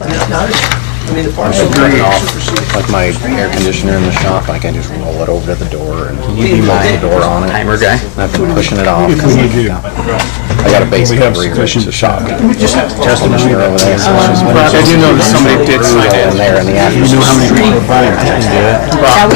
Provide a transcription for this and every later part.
Like my air conditioner in the shop, I can just roll it over to the door and you the door on it. Timer guy. I've been pushing it off because I got a base cover here to the shop. Just commissioner over there. I do know that somebody did sign in there in the afternoon. You know how many people buy it? Yeah,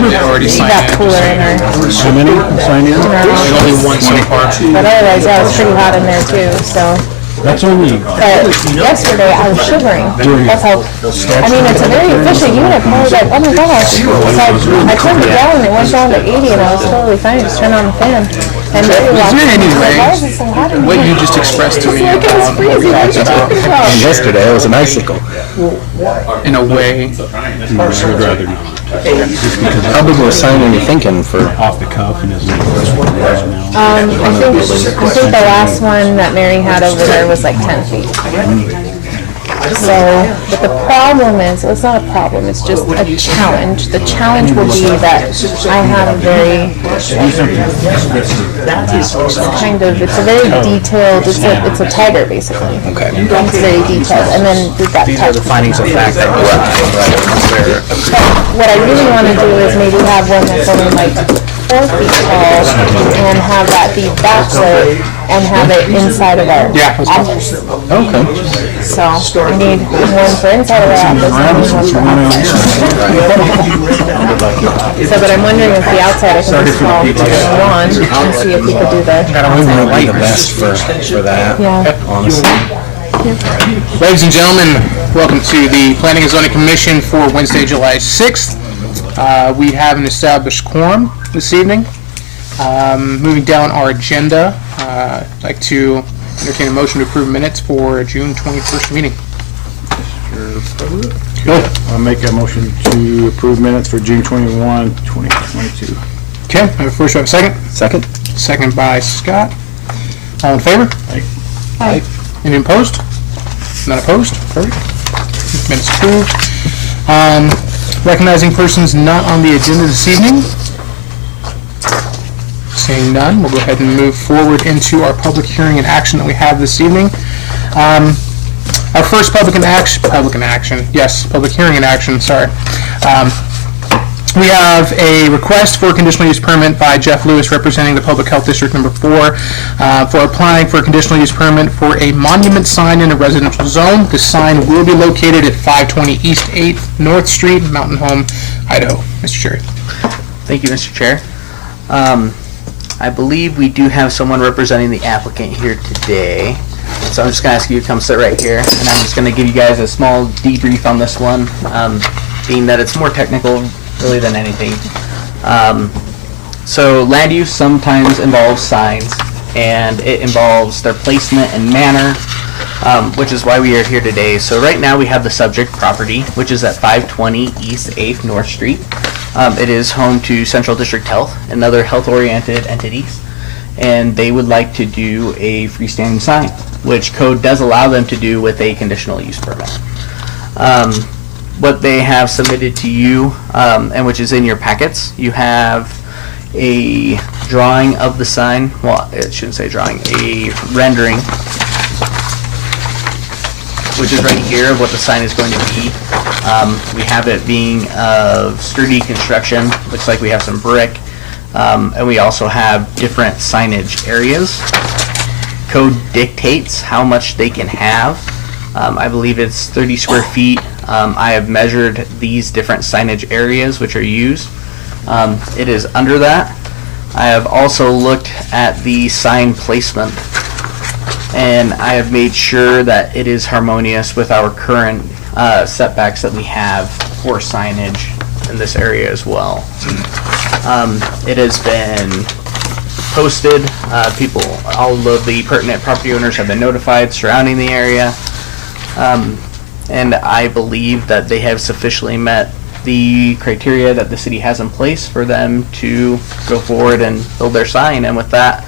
we already signed got cooler in there. How many signed in? Only one so far. But otherwise, yeah, it was pretty hot in there too, so. That's only. But yesterday, I was shivering. That's how, I mean, it's a very efficient unit. I was like, oh my gosh. It's like, I turned it down and it went down to 80 and I was totally fine. Just turn on the fan. And they were like, why is it so hot in here? What you just expressed to me. Like, it was freezing. What are you talking about? And yesterday it was an icicle. In a way. I'd rather not. How big of a sign are you thinking for? Off the cuff and isn't I think the last one that Mary had over there was like 10 feet. So, but the problem is, well, it's not a problem, it's just a challenge. The challenge will be that I have a very, kind of, it's a very detailed, it's a tiger basically. Okay. It's very detailed, and then we've got These are the findings of fact that you what I really want to do is maybe have one that's only like 4 feet tall and have that be backlit and have it inside of our office. Okay. So I need one for inside of our office and one for outside. So, but I'm wondering if the outside I can just call Ron and see if he could do the. Would be the best for that. Yeah. Honestly. Ladies and gentlemen, welcome to the Planning and Zoning Commission for Wednesday, July 6th. We have an established quorum this evening. Moving down our agenda, I'd like to entertain a motion to approve minutes for June 21st meeting. Good. I'll make a motion to approve minutes for June 21, 2022. Okay, I have a first, I have a second. Second? Second by Scott. All in favor? Aye. Any opposed? None opposed? Perfect. Minutes approved. Recognizing persons not on the agenda this evening. Seeing none, we'll go ahead and move forward into our public hearing and action that we have this evening. Our first public hearing and action, sorry. We have a request for a conditional use permit by Jeff Lewis representing the Public Health District number 4 for applying for a conditional use permit for a monument sign in a residential zone. The sign will be located at 520 East 8th North Street, Mountain Home, Idaho. Mr. Cherry. Thank you, Mr. Chair. I believe we do have someone representing the applicant here today. So I'm just going to ask you to come sit right here, and I'm just going to give you guys a small debrief on this one, being that it's more technical really than anything. So land use sometimes involves signs, and it involves their placement and manner, which is why we are here today. So right now we have the subject property, which is at 520 East 8th North Street. It is home to Central District Health and other health-oriented entities, and they would like to do a freestanding sign, which code does allow them to do with a conditional use permit. What they have submitted to you, and which is in your packets, you have a drawing of the sign. Well, it shouldn't say drawing, a rendering, which is right here of what the sign is going to be. We have it being of sturdy construction. Looks like we have some brick, and we also have different signage areas. Code dictates how much they can have. I believe it's 30 square feet. I have measured these different signage areas which are used. It is under that. I have also looked at the sign placement, and I have made sure that it is harmonious with our current setbacks that we have for signage in this area as well. It has been posted. All of the pertinent property owners have been notified surrounding the area. And I believe that they have sufficiently met the criteria that the city has in place for them to go forward and build their sign. And with that,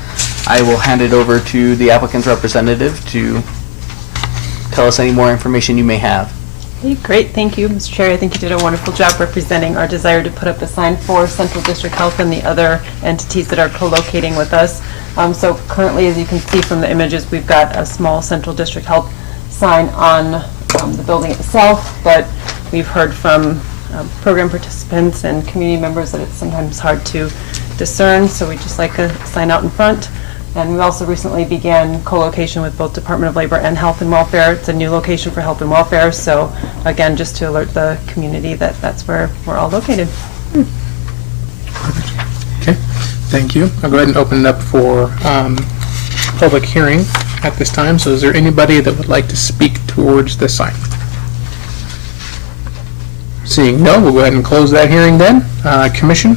I will hand it over to the applicant's representative to tell us any more information you may have. Okay, great, thank you, Mr. Chair. I think you did a wonderful job representing our desire to put up a sign for Central District Health and the other entities that are co-locating with us. So currently, as you can see from the images, we've got a small Central District Health sign on the building itself, but we've heard from program participants and community members that it's sometimes hard to discern, so we just like a sign out in front. And we also recently began co-location with both Department of Labor and Health and Welfare. It's a new location for Health and Welfare, so again, just to alert the community that that's where we're all located. Okay, thank you. I'll go ahead and open it up for public hearing at this time. So is there anybody that would like to speak towards this sign? Seeing no, we'll go ahead and close that hearing then. Commission?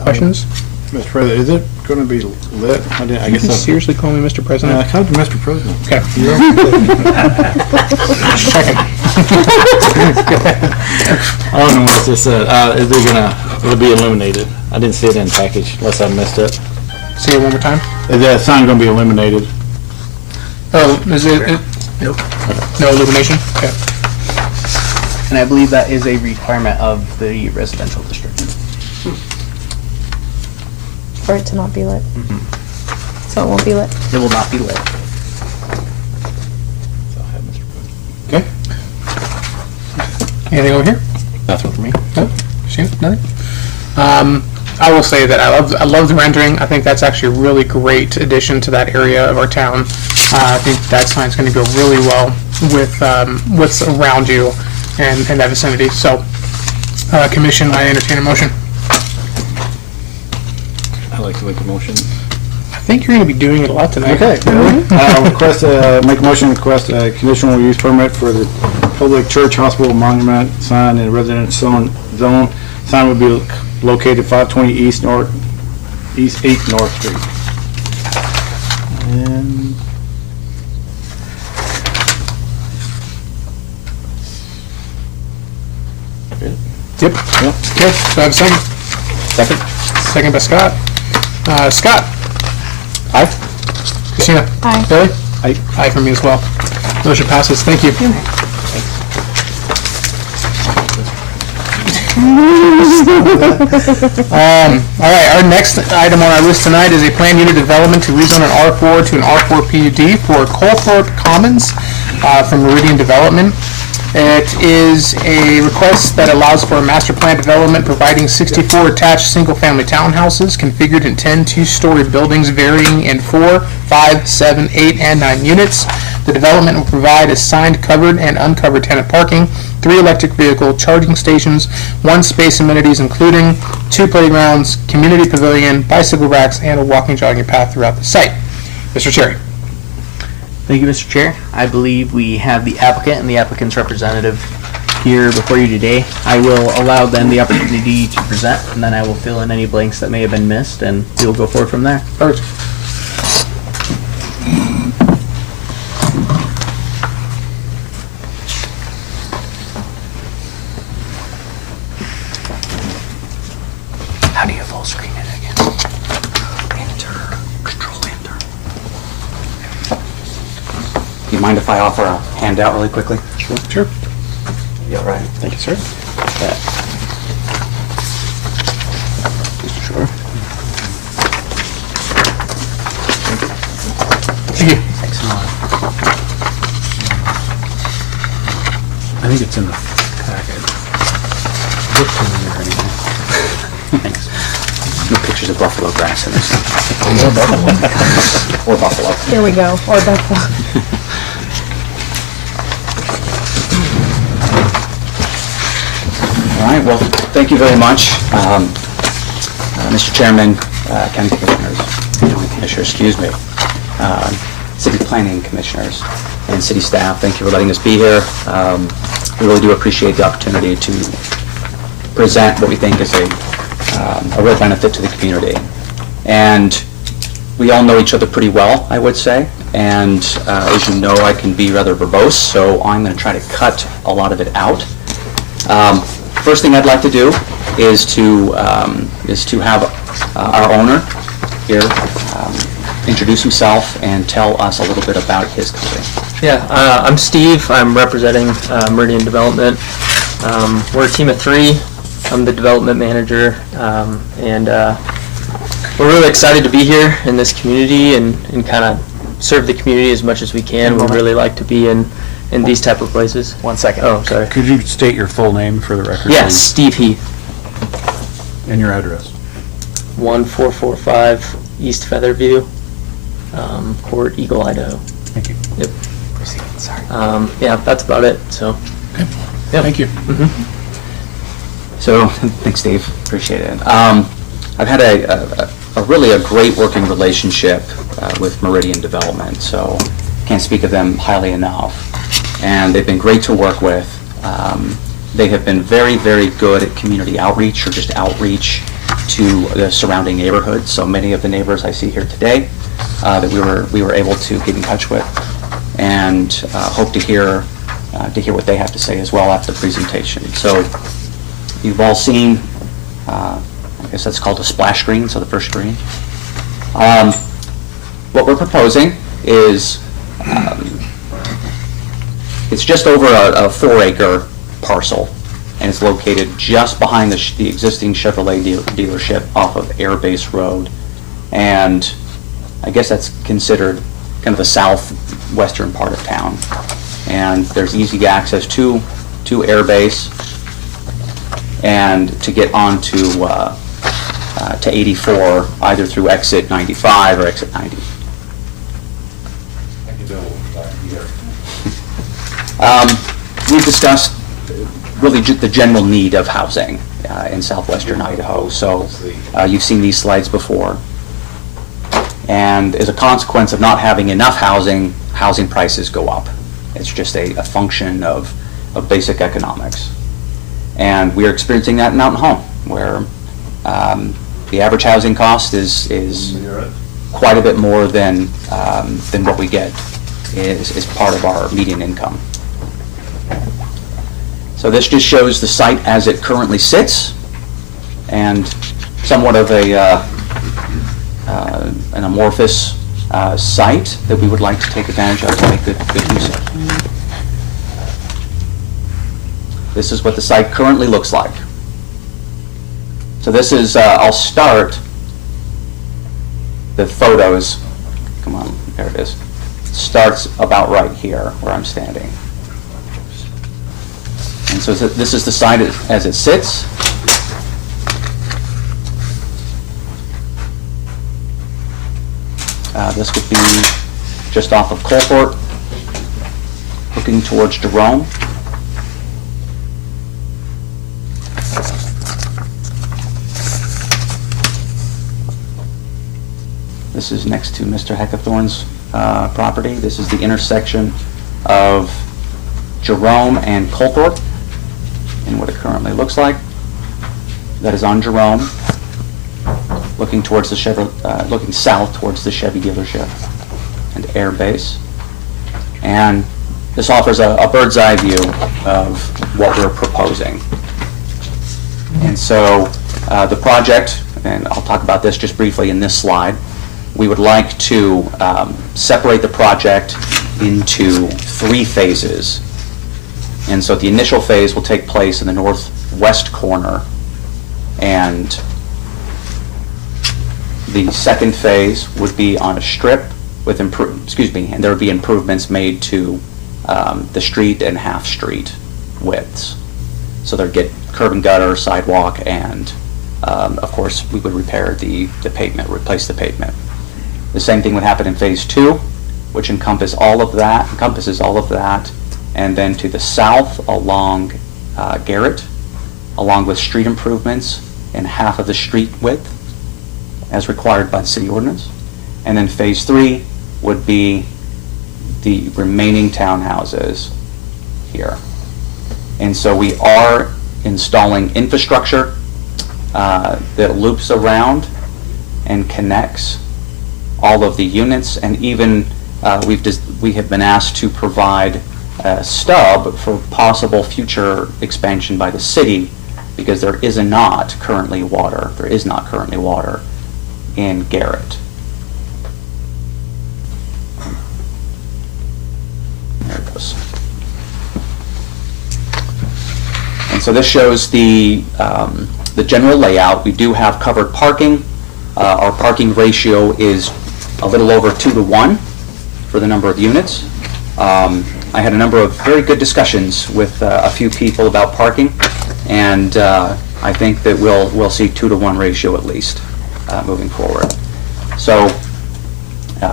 Questions? Mr. President, is it going to be lit? I You can guess seriously call me Mr. President? come to Mr. President. Okay. Second. I don't know what this said. Is it it'll be illuminated? I didn't see it in the package unless I missed it. Say it one more time. Is that sign going to be illuminated? Oh, is it? Nope. No illumination? Okay. And I believe that is a requirement of the residential district. For it to not be lit. So it won't be lit. It will not be lit. Okay. Anything over here? Nothing for me. No? Christina? Nothing? I will say that I love the rendering. I think that's actually a really great addition to that area of our town. I think that sign's going to go really well with what's around you and that vicinity. So, Commission, I entertain a motion. I'd like to make a motion. I think you're going to be doing it a lot tonight. Okay. Make a motion to request a conditional use permit for the public church hospital monument sign in residential zone. Sign would be located 520 East 8th North Street. And Yep. Okay, so I have a second. Second? Second by Scott. Scott? Aye. Christina? Aye. Billy? Aye. Aye for me as well. Motion passes. Thank you. All right, our next item on our list tonight is a planned unit development to rezone an R4 to an R4 PUD for Colthorpe Commons from Meridian Development. It is a request that allows for a master plan development providing 64 attached single-family townhouses configured in 10 two-story buildings varying in 4, 5, 7, 8, and 9 units. The development will provide assigned covered and uncovered tenant parking, 3 electric vehicle charging stations, 1 space amenities including 2 playgrounds, community pavilion, bicycle racks, and a walking jogging path throughout the site. Mr. Cherry. Thank you, Mr. Chair. I believe we have the applicant and the applicant's representative here before you today. I will allow them the opportunity to present, and then I will fill in any blanks that may have been missed, and we'll go forward from there. Perfect. How do you full screen it again? Enter. Control Enter. Do you mind if I offer a handout really quickly? Sure. You all right? Thank you, sir. Sure. Thank you. I think it's in the packet. Looks in there anyway. Thanks. No pictures of buffalo grass in this. Or buffalo. Here we go. Or Buffalo. All right, well, thank you very much. Mr. Chairman, County Commissioners, excuse me, City Planning Commissioners, and City staff, thank you for letting us be here. We really do appreciate the opportunity to present what we think is a real benefit to the community. And we all know each other pretty well, I would say, and as you know, I can be rather verbose, so I'm going to try to cut a lot of it out. First thing I'd like to do is to have our owner here introduce himself and tell us a little bit about his company. Yeah, I'm Steve. I'm representing Meridian Development. We're a team of 3. I'm the development manager, and we're really excited to be here in this community and kind of serve the community as much as we can. We really like to be in these type of places. 1 second. Oh, sorry. Could you state your full name for the record? Yes, Steve Heath, please? And your address? 1445 East Featherview, Court, Eagle, Idaho. Thank you. Yep. Sorry. Yeah, that's about it, so. Thank you. So, thanks, Dave. Appreciate it. I've had a really great working relationship with Meridian Development, so can't speak of them highly enough. And they've been great to work with. They have been very, very good at community outreach or just outreach to the surrounding neighborhoods. So many of the neighbors I see here today that we were able to get in touch with, and hope to hear what they have to say as well after the presentation. So you've all seen, I guess that's called a splash screen, so the first screen. What we're proposing is it's just over a 4-acre parcel, and it's located just behind the existing Chevrolet dealership off of Air Base Road. And I guess that's considered kind of the southwestern part of town. And there's easy access to Air Base and to get onto to 84 either through exit 95 or exit 90. We've discussed really the general need of housing in southwestern Idaho. So you've seen these slides before. And as a consequence of not having enough housing, housing prices go up. It's just a function of basic economics. And we are experiencing that in Mountain Home, where the average housing cost is quite a bit more than what we get is part of our median income. So this just shows the site as it currently sits, and somewhat of an amorphous site that we would like to take advantage of to make good use of. This is what the site currently looks like. So this is, I'll start the photos. Come on, there it is. Starts about right here where I'm standing. And so this is the site as it sits. This would be just off of Colport, looking towards Jerome. This is next to Mr. Heckethorn's property. This is the intersection of Jerome and Colport, and what it currently looks like. That is on Jerome, looking towards the looking south towards the Chevy dealership and Air Base. And this offers a bird's eye view of what we're proposing. And so the project, and I'll talk about this just briefly in this slide, we would like to separate the project into 3 phases. And so the initial phase will take place in the northwest corner, and the second phase would be on a strip with and there would be improvements made to the street and half-street widths. So they'd get curb and gutter, sidewalk, and of course we would repair the pavement, replace the pavement. The same thing would happen in phase 2, which encompasses all of that, and then to the south along Garrett, along with street improvements in half of the street width, as required by the city ordinance. And then phase 3 would be the remaining townhouses here. And so we are installing infrastructure that loops around and connects all of the units, and even we have been asked to provide a stub for possible future expansion by the city, because there is not currently water in Garrett. There it goes. And so this shows the general layout. We do have covered parking. Our parking ratio is a little over 2 to 1, for the number of units. I had a number of very good discussions with a few people about parking, and I think that we'll see 2-to-1 ratio at least moving forward. So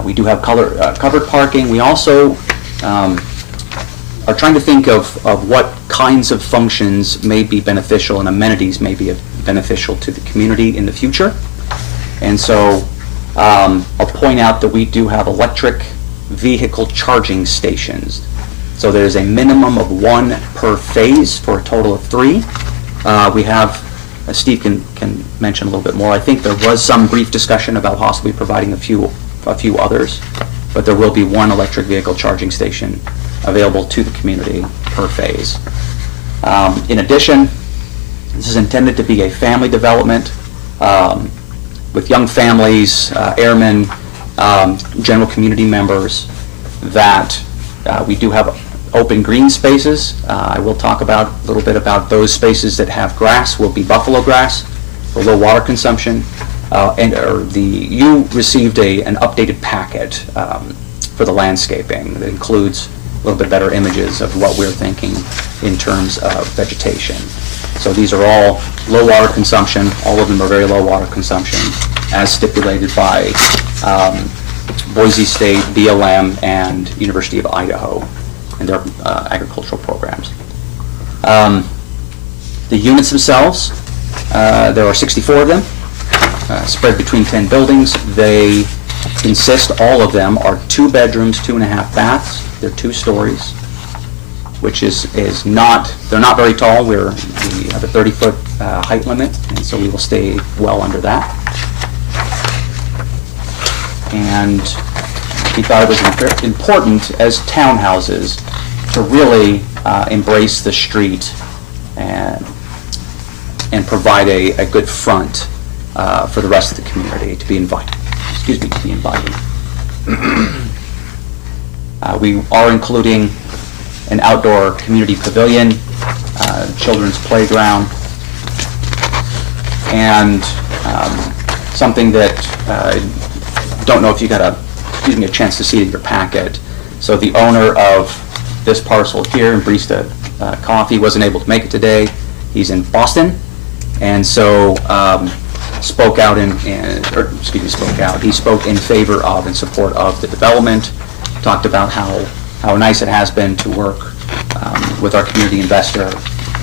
we do have covered parking. We also are trying to think of what kinds of functions may be beneficial and amenities may be beneficial to the community in the future. And so I'll point out that we do have electric vehicle charging stations. So there's a minimum of 1 per phase for a total of 3. We have, Steve can mention a little bit more. I think there was some brief discussion about possibly providing a few others, but there will be 1 electric vehicle charging station available to the community per phase. In addition, this is intended to be a family development with young families, airmen, general community members, that we do have open green spaces. I will talk a little bit about those spaces that have grass will be buffalo grass for low water consumption. You received an updated packet for the landscaping that includes a little bit better images of what we're thinking in terms of vegetation. So these are all low water consumption. All of them are very low water consumption, as stipulated by Boise State, BLM, and University of Idaho in their agricultural programs. The units themselves, there are 64 of them, spread between 10 buildings. They consist, all of them are 2 bedrooms, 2.5 baths. They're 2 stories, which is not, they're not very tall. We have a 30-foot height limit, and so we will stay well under that. And we thought it was important as townhouses to really embrace the street and provide a good front for the rest of the community to be inviting. We are including an outdoor community pavilion, children's playground, and something that don't know if you got a chance to see it in your packet. So the owner of this parcel here, Barista Coffee, wasn't able to make it today. He's in Boston, and so spoke out he spoke in favor of and support of the development, talked about how nice it has been to work with our community investor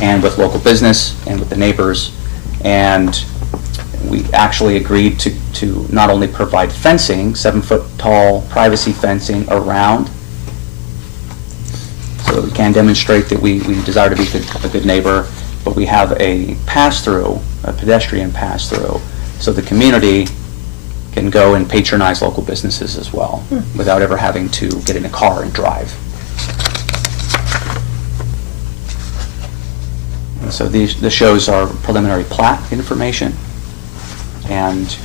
and with local business and with the neighbors. And we actually agreed to not only provide fencing, 7-foot tall privacy fencing around, so that we can demonstrate that we desire to be a good neighbor, but we have a pass-through, a pedestrian pass-through, so the community can go and patronize local businesses as well, without ever having to get in a car and drive. And so this shows our preliminary plat information. And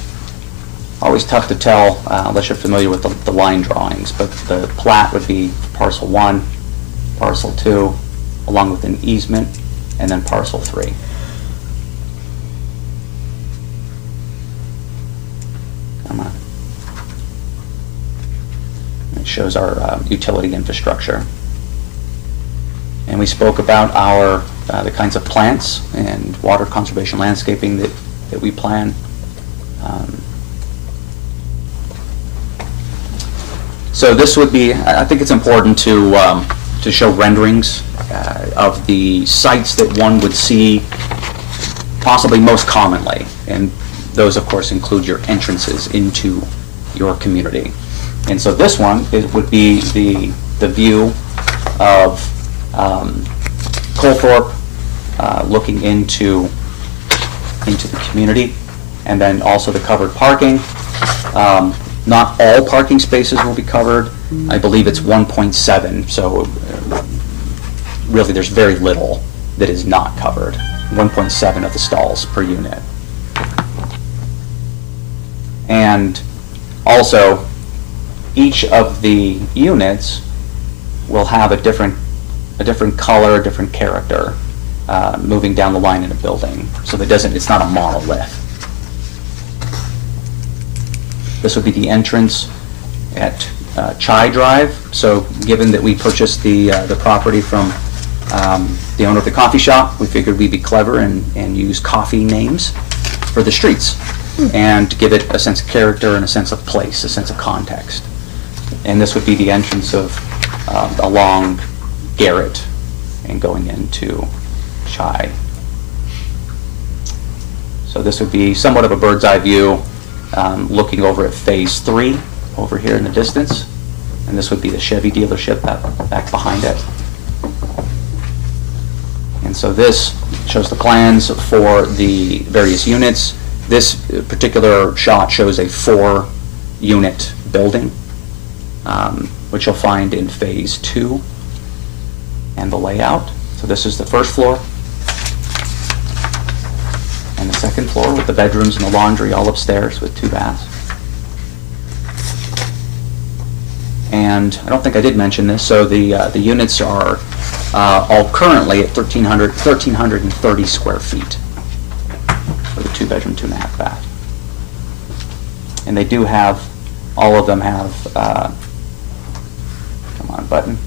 always tough to tell unless you're familiar with the line drawings, but the plat would be parcel 1, parcel 2, along with an easement, and then parcel 3. Come on. It shows our utility infrastructure. And we spoke about the kinds of plants and water conservation landscaping that we plan. So this would be, I think it's important to show renderings of the sites that one would see possibly most commonly. And those, of course, include your entrances into your community. And so this one would be the view of Colthorpe looking into the community, and then also the covered parking. Not all parking spaces will be covered. I believe it's 1.7, so really there's very little that is not covered. 1.7 of the stalls per unit. And also, each of the units will have a different color, a different character moving down the line in a building. So it's not a monolith. This would be the entrance at Chai Drive. So given that we purchased the property from the owner of the coffee shop, we figured we'd be clever and use coffee names for the streets and give it a sense of character and a sense of place, a sense of context. And this would be the entrance of along Garrett and going into Chai. So this would be somewhat of a bird's eye view, looking over at Phase 3 over here in the distance. And this would be the Chevy dealership back behind it. And so this shows the plans for the various units. This particular shot shows a 4-unit building, which you'll find in Phase 2 and the layout. So this is the first floor and the second floor with the bedrooms and the laundry all upstairs with 2 baths. And I don't think I did mention this, so the units are all currently at 1,330 square feet for the 2-bedroom, 2.5 bath. And they do have, all of them have, come on button,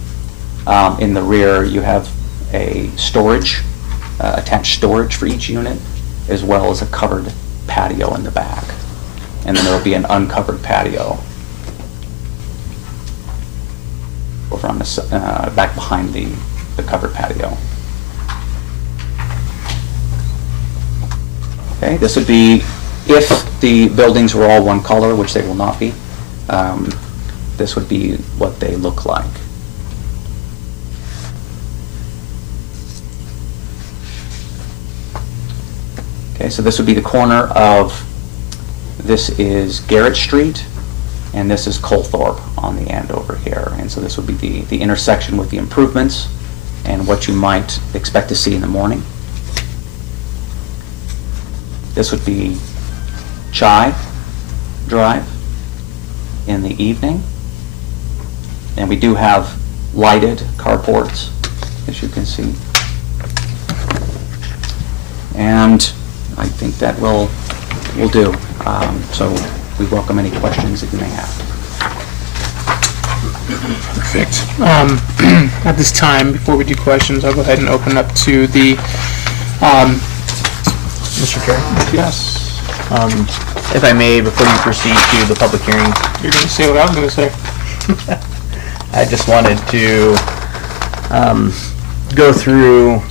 in the rear you have a storage, attached storage for each unit, as well as a covered patio in the back. And then there will be an uncovered patio over on the back behind the covered patio. Okay, this would be if the buildings were all one color, which they will not be. This would be what they look like. Okay, so this would be the corner of, this is Garrett Street, and this is Colthorpe on the end over here. And so this would be the intersection with the improvements and what you might expect to see in the morning. This would be Chai Drive in the evening. And we do have lighted carports, as you can see. And I think that will do. So we welcome any questions that you may have. Perfect. At this time, before we do questions, I'll go ahead and open up to the, Mr. Chair, yes, if I may, before you proceed to the public hearing, you're going to say what I was going to say. I just wanted to go through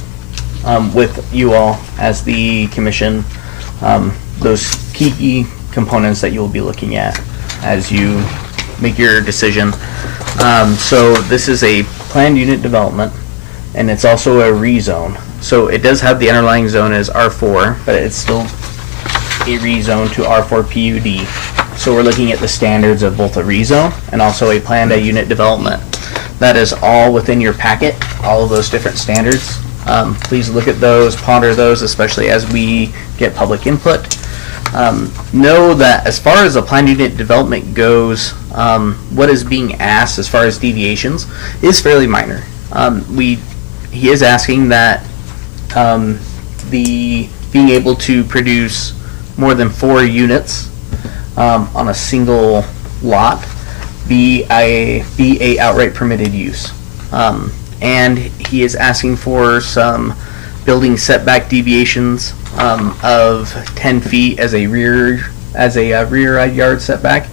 with you all as the commission those key components that you'll be looking at as you make your decision. So this is a planned unit development, and it's also a rezone. So it does have the underlying zone as R4, but it's still a rezone to R4 PUD. So we're looking at the standards of both a rezone and also a planned unit development. That is all within your packet, all of those different standards. Please look at those, ponder those, especially as we get public input. Know that as far as the planned unit development goes, what is being asked as far as deviations is fairly minor. He is asking that the being able to produce more than 4 units on a single lot be a outright permitted use. And he is asking for some building setback deviations of 10 feet as a rear yard setback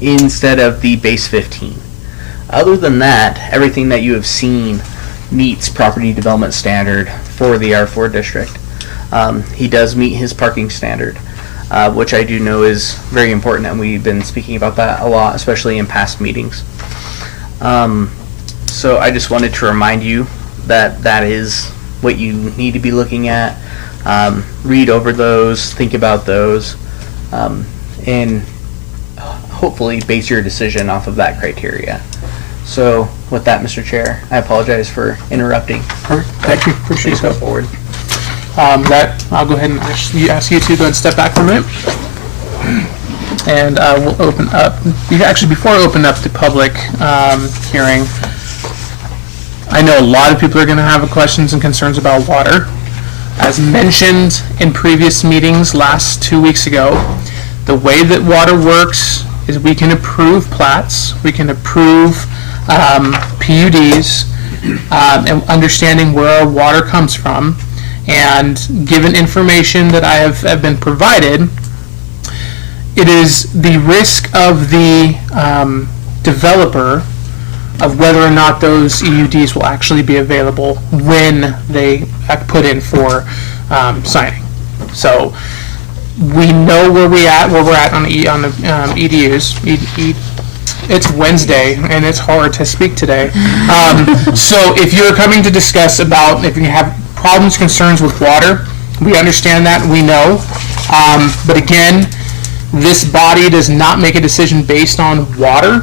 instead of the base 15. Other than that, everything that you have seen meets property development standard for the R4 district. He does meet his parking standard, which I do know is very important, and we've been speaking about that a lot, especially in past meetings. So I just wanted to remind you that that is what you need to be looking at. Read over those, think about those, and hopefully base your decision off of that criteria. So with that, Mr. Chair, I apologize for interrupting. Perfect. Thank you. Appreciate Please go it. forward. I'll go ahead and ask you to go and step back for a minute. And we'll open up, actually before I open up the public hearing, I know a lot of people are going to have questions and concerns about water. As mentioned in previous meetings last 2 weeks ago, the way that water works is we can approve plats, we can approve PUDs, and understanding where our water comes from, and given information that I have been provided, it is the risk of the developer of whether or not those EUDs will actually be available when they put in for signing. So we know where we're at on the EDUs. It's Wednesday and it's hard to speak today. So if you're coming to discuss about if you have problems, concerns with water, we understand that, we know. But again, this body does not make a decision based on water,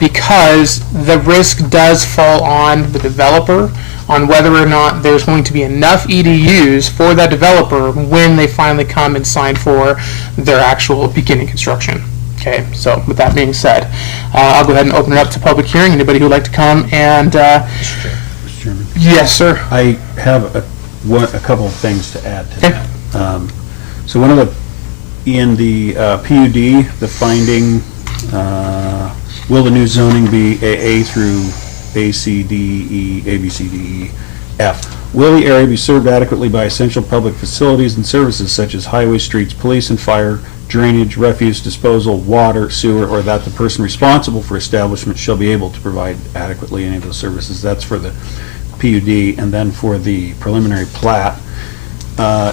because the risk does fall on the developer on whether or not there's going to be enough EDUs for that developer when they finally come and sign for their actual beginning construction. Okay, so with that being said, I'll go ahead and open it up to public hearing. Anybody who would like to come and... Mr. Chairman. Yes, sir. I have a couple of things to add to Okay. that. So one of the, in the PUD, the finding, will the new zoning be A through A, C, D, E, A, B, C, D, E, F? Will the area be served adequately by essential public facilities and services such as highway, streets, police and fire, drainage, refuse disposal, water, sewer, or that the person responsible for establishment shall be able to provide adequately any of those services? That's for the PUD. And then for the preliminary plat,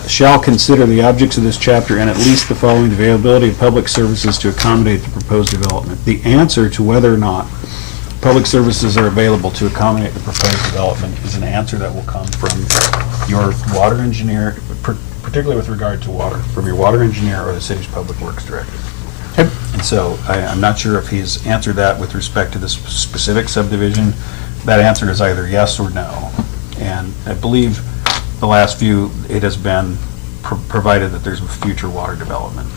shall consider the objects of this chapter and at least the following: the availability of public services to accommodate the proposed development. The answer to whether or not public services are available to accommodate the proposed development is an answer that will come from your water engineer, particularly with regard to water, from your water engineer or the city's public works director. Okay. And so I'm not sure if he's answered that with respect to this specific subdivision. That answer is either yes or no. And I believe the last few, it has been provided that there's future water development.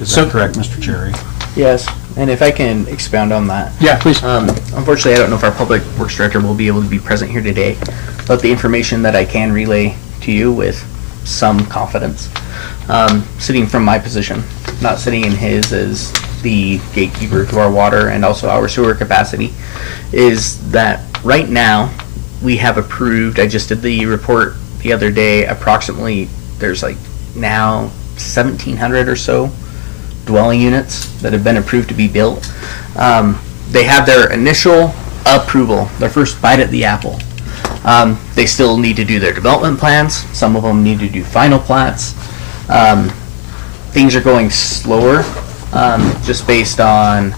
Is that correct, Mr. Cherry? Yes, and if I can expound on that. Yeah, please. Unfortunately, I don't know if our public works director will be able to be present here today, but the information that I can relay to you with some confidence, sitting from my position, not sitting in his as the gatekeeper to our water and also our sewer capacity, is that right now we have approved, I just did the report the other day, approximately there's like now 1,700 or so dwelling units that have been approved to be built. They have their initial approval, their first bite at the apple. They still need to do their development plans. Some of them need to do final plats. Things are going slower, just based on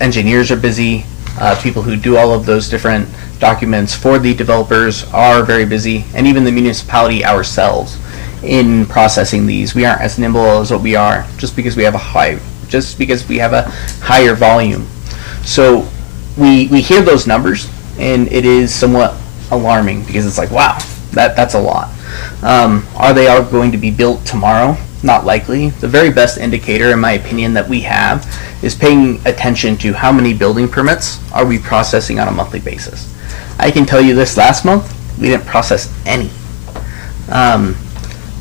engineers are busy. People who do all of those different documents for the developers are very busy, and even the municipality ourselves in processing these. We aren't as nimble as what we are just because we have a higher volume. So we hear those numbers and it is somewhat alarming because it's like, wow, that's a lot. Are they all going to be built tomorrow? Not likely. The very best indicator, in my opinion, that we have is paying attention to how many building permits are we processing on a monthly basis. I can tell you this: last month we didn't process any.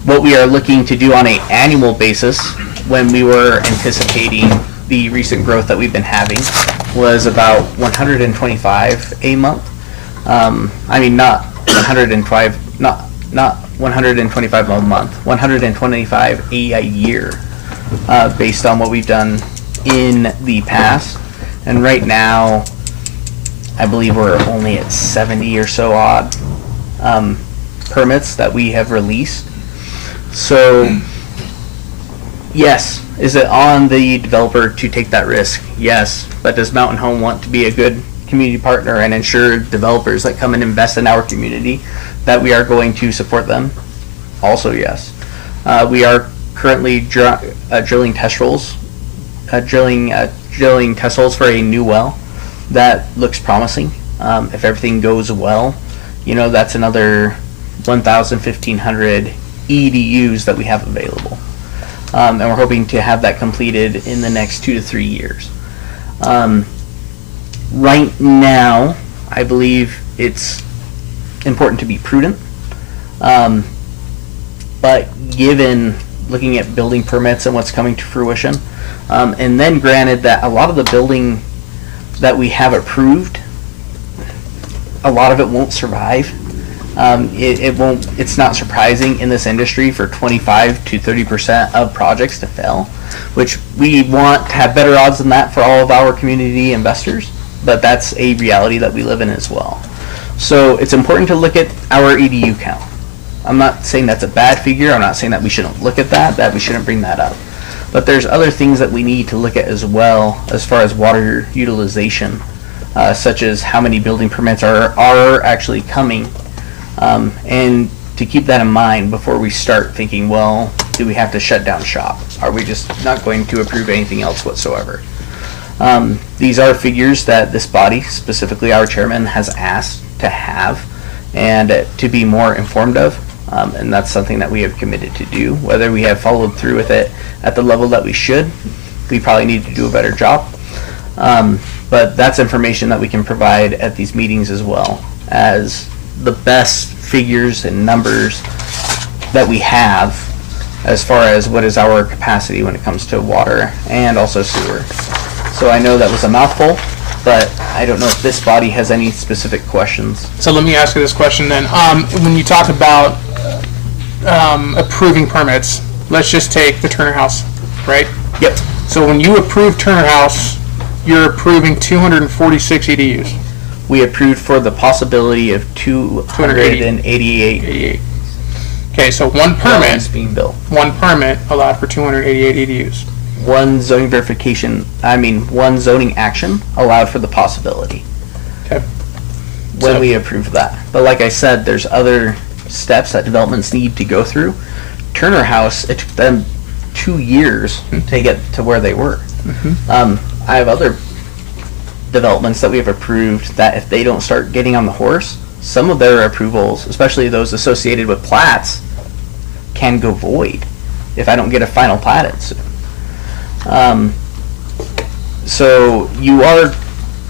What we are looking to do on an annual basis, when we were anticipating the recent growth that we've been having, was about 125 a month. I mean, not 125, not 125 a month, 125 a year, based on what we've done in the past. And right now, I believe we're only at 70 or so odd permits that we have released. So, yes, is it on the developer to take that risk? Yes, but does Mountain Home want to be a good community partner and ensure developers that come and invest in our community that we are going to support them? Also, yes. We are currently drilling test holes, drilling test holes for a new well that looks promising. If everything goes well, that's another 1,000, 1,500 EDUs that we have available. And we're hoping to have that completed in the next 2 to 3 years. Right now, I believe it's important to be prudent. But given looking at building permits and what's coming to fruition, And then granted that a lot of the building that we have approved, a lot of it won't survive. It won't, it's not surprising in this industry for 25 to 30% of projects to fail, which we want to have better odds than that for all of our community investors, but that's a reality that we live in as well. So it's important to look at our EDU count. I'm not saying that's a bad figure. I'm not saying that we shouldn't look at that we shouldn't bring that up. But there's other things that we need to look at as well as far as water utilization, such as how many building permits are actually coming. And to keep that in mind before we start thinking, well, do we have to shut down shop? Are we just not going to approve anything else whatsoever? These are figures that this body, specifically our chairman, has asked to have and to be more informed of. And that's something that we have committed to do. Whether we have followed through with it at the level that we should, we probably need to do a better job. But that's information that we can provide at these meetings as well as the best figures and numbers that we have as far as what is our capacity when it comes to water and also sewer. So I know that was a mouthful, but I don't know if this body has any specific questions. So let me ask you this question then. When you talk about approving permits, let's just take the Turner House, right? Yep. So when you approve Turner House, you're approving 246 EDUs. We approved for the possibility of 288 88. Okay, so one dwellings permit, being built. one permit allowed for 288 EDUs. One zoning one zoning action allowed for the possibility. Okay. When we approved that. But like I said, there's other steps that developments need to go through. Turner House, it took them 2 years to get to where they were. I have other developments that we have approved that if they don't start getting on the horse, some of their approvals, especially those associated with plats, can go void if I don't get a final plat in soon. So you are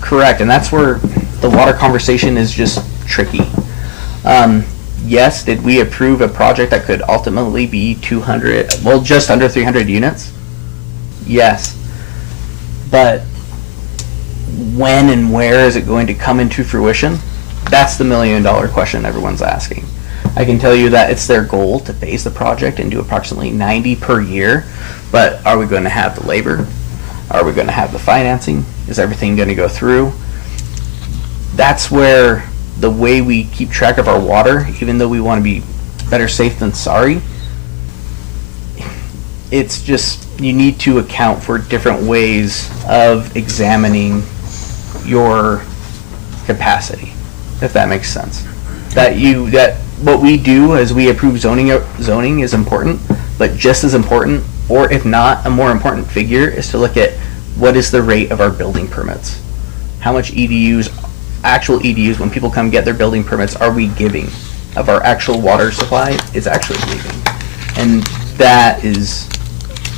correct, and that's where the water conversation is just tricky. Yes, did we approve a project that could ultimately be 200, well, just under 300 units? Yes. But when and where is it going to come into fruition? That's the $1 million question everyone's asking. I can tell you that it's their goal to phase the project and do approximately 90 per year, but are we going to have the labor? Are we going to have the financing? Is everything going to go through? That's where the way we keep track of our water, even though we want to be better safe than sorry, it's just, you need to account for different ways of examining your capacity, if that makes sense. That what we do as we approve zoning is important, but just as important, or if not a more important figure, is to look at what is the rate of our building permits. How much actual EDUs, when people come get their building permits, are we giving of our actual water supply is actually leaving. And that is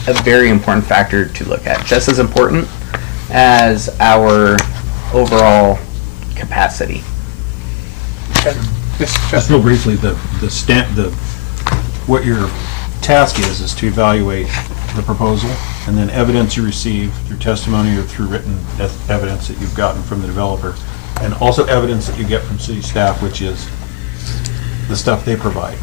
a very important factor to look at, just as important as our overall capacity. Just real briefly, what your task is to evaluate the proposal, and then evidence you receive through testimony or through written evidence that you've gotten from the developer, and also evidence that you get from city staff, which is the stuff they provide,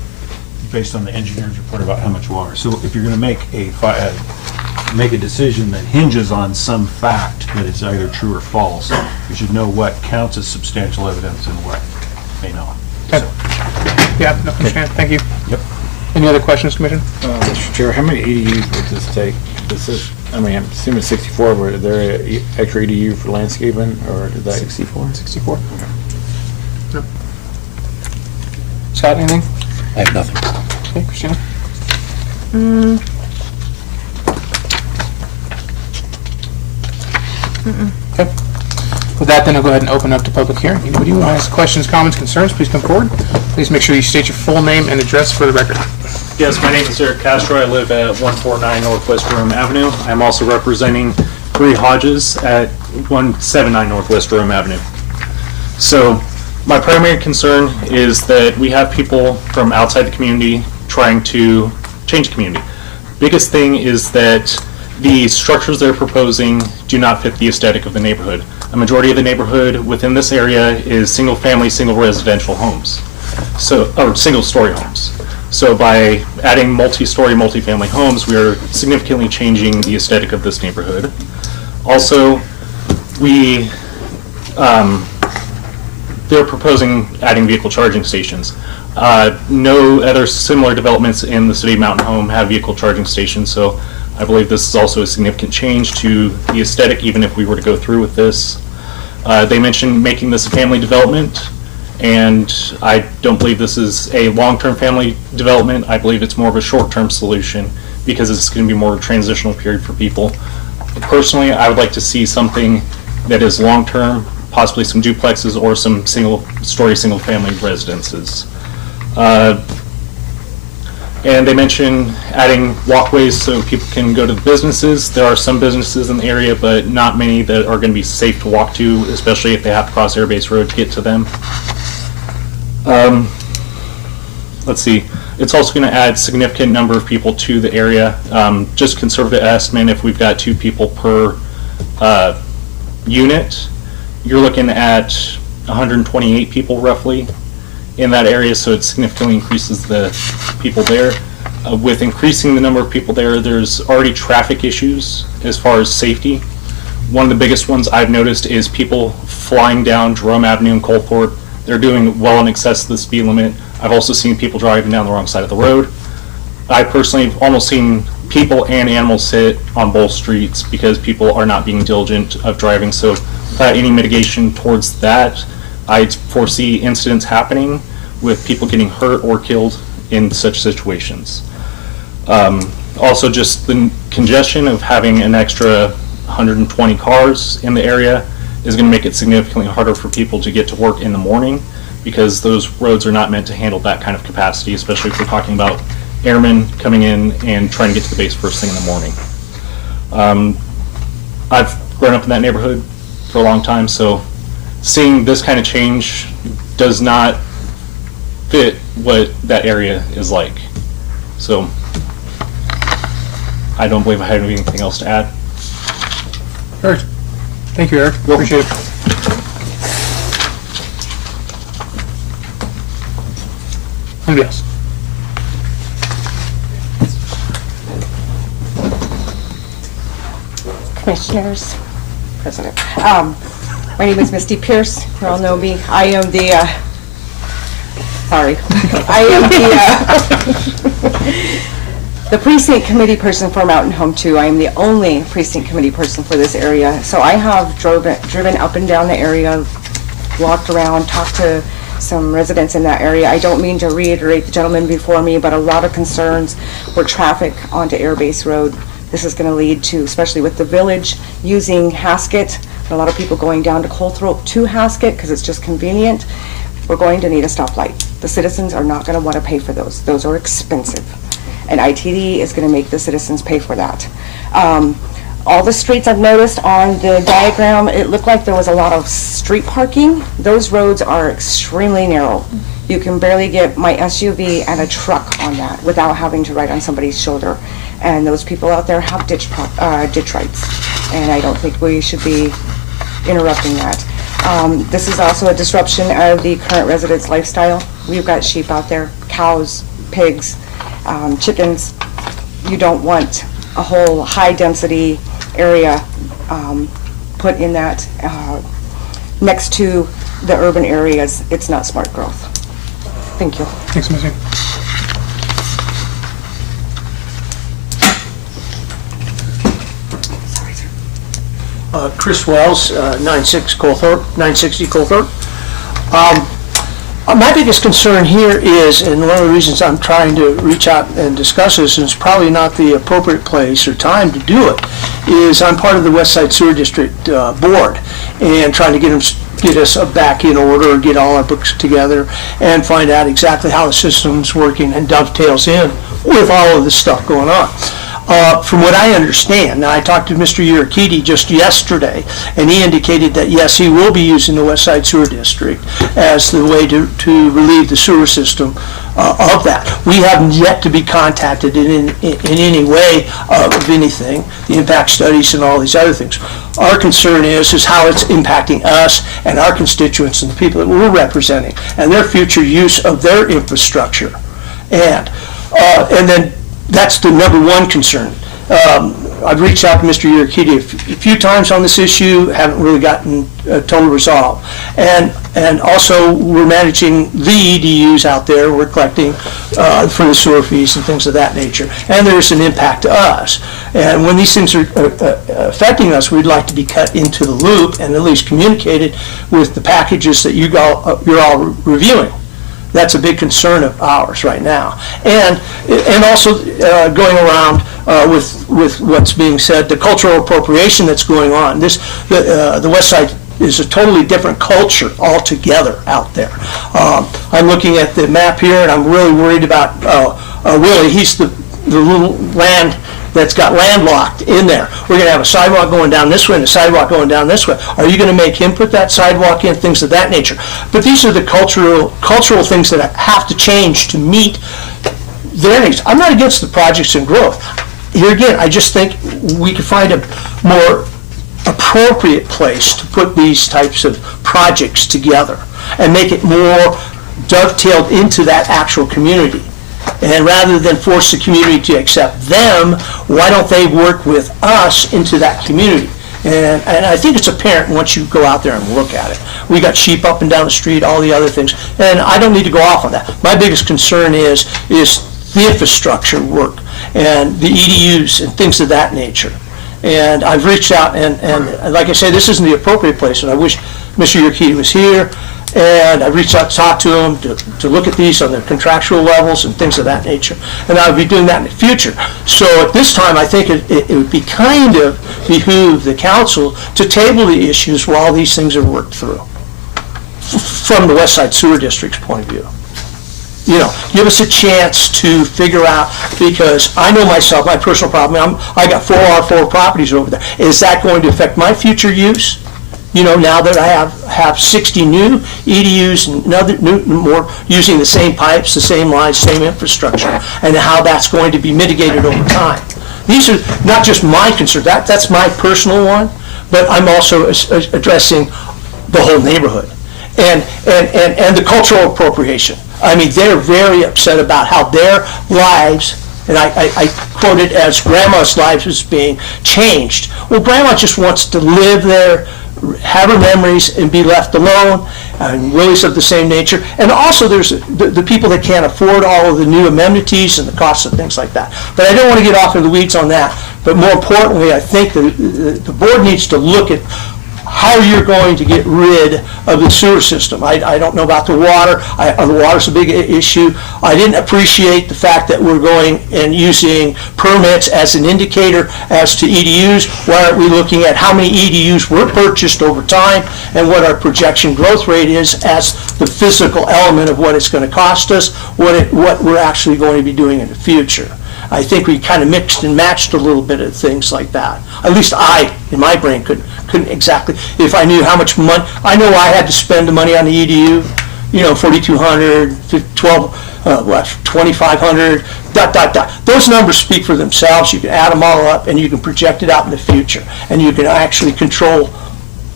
based on the engineer's report about how much water. So if you're going to make a decision that hinges on some fact that is either true or false, you should know what counts as substantial evidence and what may not. Okay. Yeah, no, understand. Thank you. Yep. Any other questions, Commissioner? Mr. Chair, how many EDUs would this take? I'm assuming 64, but are there an extra EDU for landscaping, or did that? 64. 64. Yep. Scott, anything? I have nothing. Okay, Christina? Okay. With that, then I'll go ahead and open up to public hearing. Anybody who wants questions, comments, concerns, please come forward. Please make sure you state your full name and address for the record. Yes, my name is Eric Castro. I live at 149 Northwest Rome Avenue. I'm also representing 3 Hodges at 179 Northwest Rome Avenue. So my primary concern is that we have people from outside the community trying to change the community. Biggest thing is that the structures they're proposing do not fit the aesthetic of the neighborhood. A majority of the neighborhood within this area is single-family, single residential homes, or single-story homes. So by adding multi-story, multi-family homes, we are significantly changing the aesthetic of this neighborhood. Also, they're proposing adding vehicle charging stations. No other similar developments in the city of Mountain Home have vehicle charging stations, so I believe this is also a significant change to the aesthetic, even if we were to go through with this. They mentioned making this a family development, and I don't believe this is a long-term family development. I believe it's more of a short-term solution because it's going to be more of a transitional period for people. Personally, I would like to see something that is long-term, possibly some duplexes or some single-story, single-family residences. And they mentioned adding walkways so people can go to the businesses. There are some businesses in the area, but not many that are going to be safe to walk to, especially if they have to cross Air Base Road to get to them. Let's see. It's also going to add significant number of people to the area. Just conservative estimate, if we've got 2 people per unit, you're looking at 128 people roughly in that area, so it significantly increases the people there. With increasing the number of people there, there's already traffic issues as far as safety. One of the biggest ones I've noticed is people flying down Jerome Avenue in Coldport. They're doing well in excess of the speed limit. I've also seen people driving down the wrong side of the road. I personally have almost seen people and animals hit on both streets because people are not being diligent of driving. So without any mitigation towards that, I foresee incidents happening with people getting hurt or killed in such situations. Also, just the congestion of having an extra 120 cars in the area is going to make it significantly harder for people to get to work in the morning because those roads are not meant to handle that kind of capacity, especially if we're talking about airmen coming in and trying to get to the base first thing in the morning. I've grown up in that neighborhood for a long time, so seeing this kind of change does not fit what that area is like. So I don't believe I have anything else to add. Perfect. Thank you, Eric. Appreciate it. Anybody else? Commissioners, President. My name is Misty Pierce. You all know me. I am the, the precinct committee person for Mountain Home 2. I am the only precinct committee person for this area. So I have driven up and down the area, walked around, talked to some residents in that area. I don't mean to reiterate the gentleman before me, but a lot of concerns were traffic onto Air Base Road. This is going to lead to, especially with the village using Haskett, a lot of people going down to Coldthrope to Haskett because it's just convenient. We're going to need a stoplight. The citizens are not going to want to pay for those. Those are expensive. And ITD is going to make the citizens pay for that. All the streets I've noticed on the diagram, it looked like there was a lot of street parking. Those roads are extremely narrow. You can barely get my SUV and a truck on that without having to ride on somebody's shoulder. And those people out there have ditch rights. And I don't think we should be interrupting that. This is also a disruption of the current residents' lifestyle. We've got sheep out there, cows, pigs, chickens. You don't want a whole high-density area put in that next to the urban areas. It's not smart growth. Thank you. Thanks, Missy. Chris Wells, 960 Coldthorpe. My biggest concern here is, and one of the reasons I'm trying to reach out and discuss this, and it's probably not the appropriate place or time to do it, is I'm part of the West Side Sewer District Board and trying to get us back in order, get all our books together, and find out exactly how the system's working and dovetails in with all of this stuff going on. From what I understand, now I talked to Mr. Urakiti just yesterday, and he indicated that yes, he will be using the West Side Sewer District as the way to relieve the sewer system of that. We haven't yet to be contacted in any way of anything, the impact studies and all these other things. Our concern is how it's impacting us and our constituents and the people that we're representing and their future use of their infrastructure. And then that's the number one concern. I've reached out to Mr. Urquidy a few times on this issue, haven't really gotten a total resolve. And also, we're managing the EDUs out there, we're collecting for the sewer fees and things of that nature. And there's an impact to us. And when these things are affecting us, we'd like to be cut into the loop and at least communicated with the packages that you're all reviewing. That's a big concern of ours right now. And also going around with what's being said, the cultural appropriation that's going on. The West Side is a totally different culture altogether out there. I'm looking at the map here, and I'm really worried about Willie. He's the little land that's got landlocked in there. We're going to have a sidewalk going down this way and a sidewalk going down this way. Are you going to make him put that sidewalk in? Things of that nature. But these are the cultural things that have to change to meet their needs. I'm not against the projects and growth. Here again, I just think we could find a more appropriate place to put these types of projects together and make it more dovetailed into that actual community. And rather than force the community to accept them, why don't they work with us into that community? And I think it's apparent once you go out there and look at it. We got sheep up and down the street, all the other things, and I don't need to go off on that. My biggest concern is the infrastructure work and the EDUs and things of that nature. And I've reached out, and like I say, this isn't the appropriate place, and I wish Mr. Urquidy was here. And I reached out to talk to him to look at these on the contractual levels and things of that nature. And I'll be doing that in the future. So at this time, I think it would be kind of behoove the council to table the issues while these things are worked through from the West Side Sewer District's point of view. You know, give us a chance to figure out, because I know myself, my personal problem, I got 4 R4 properties over there. Is that going to affect my future use? You know, now that I have 60 new EDUs and another more using the same pipes, the same lines, same infrastructure, and how that's going to be mitigated over time. These are not just my concern, that's my personal one, but I'm also addressing the whole neighborhood. And the cultural appropriation. I mean, they're very upset about how their lives, and I quote it as grandma's life is being changed. Well, grandma just wants to live there, have her memories, and be left alone. And Willie's of the same nature. And also there's the people that can't afford all of the new amenities and the costs of things like that. But I don't want to get off in the weeds on that. But more importantly, I think the board needs to look at how you're going to get rid of the sewer system. I don't know about the water. The water's a big issue. I didn't appreciate the fact that we're going and using permits as an indicator as to EDUs. Why aren't we looking at how many EDUs were purchased over time and what our projection growth rate is as the physical element of what it's going to cost us, what we're actually going to be doing in the future. I think we kind of mixed and matched a little bit of things like that. At least I, in my brain, couldn't exactly, if I knew how much money, I know I had to spend the money on the EDU, you know, $4,200, $2,500, Those numbers speak for themselves. You can add them all up and you can project it out in the future. And you can actually control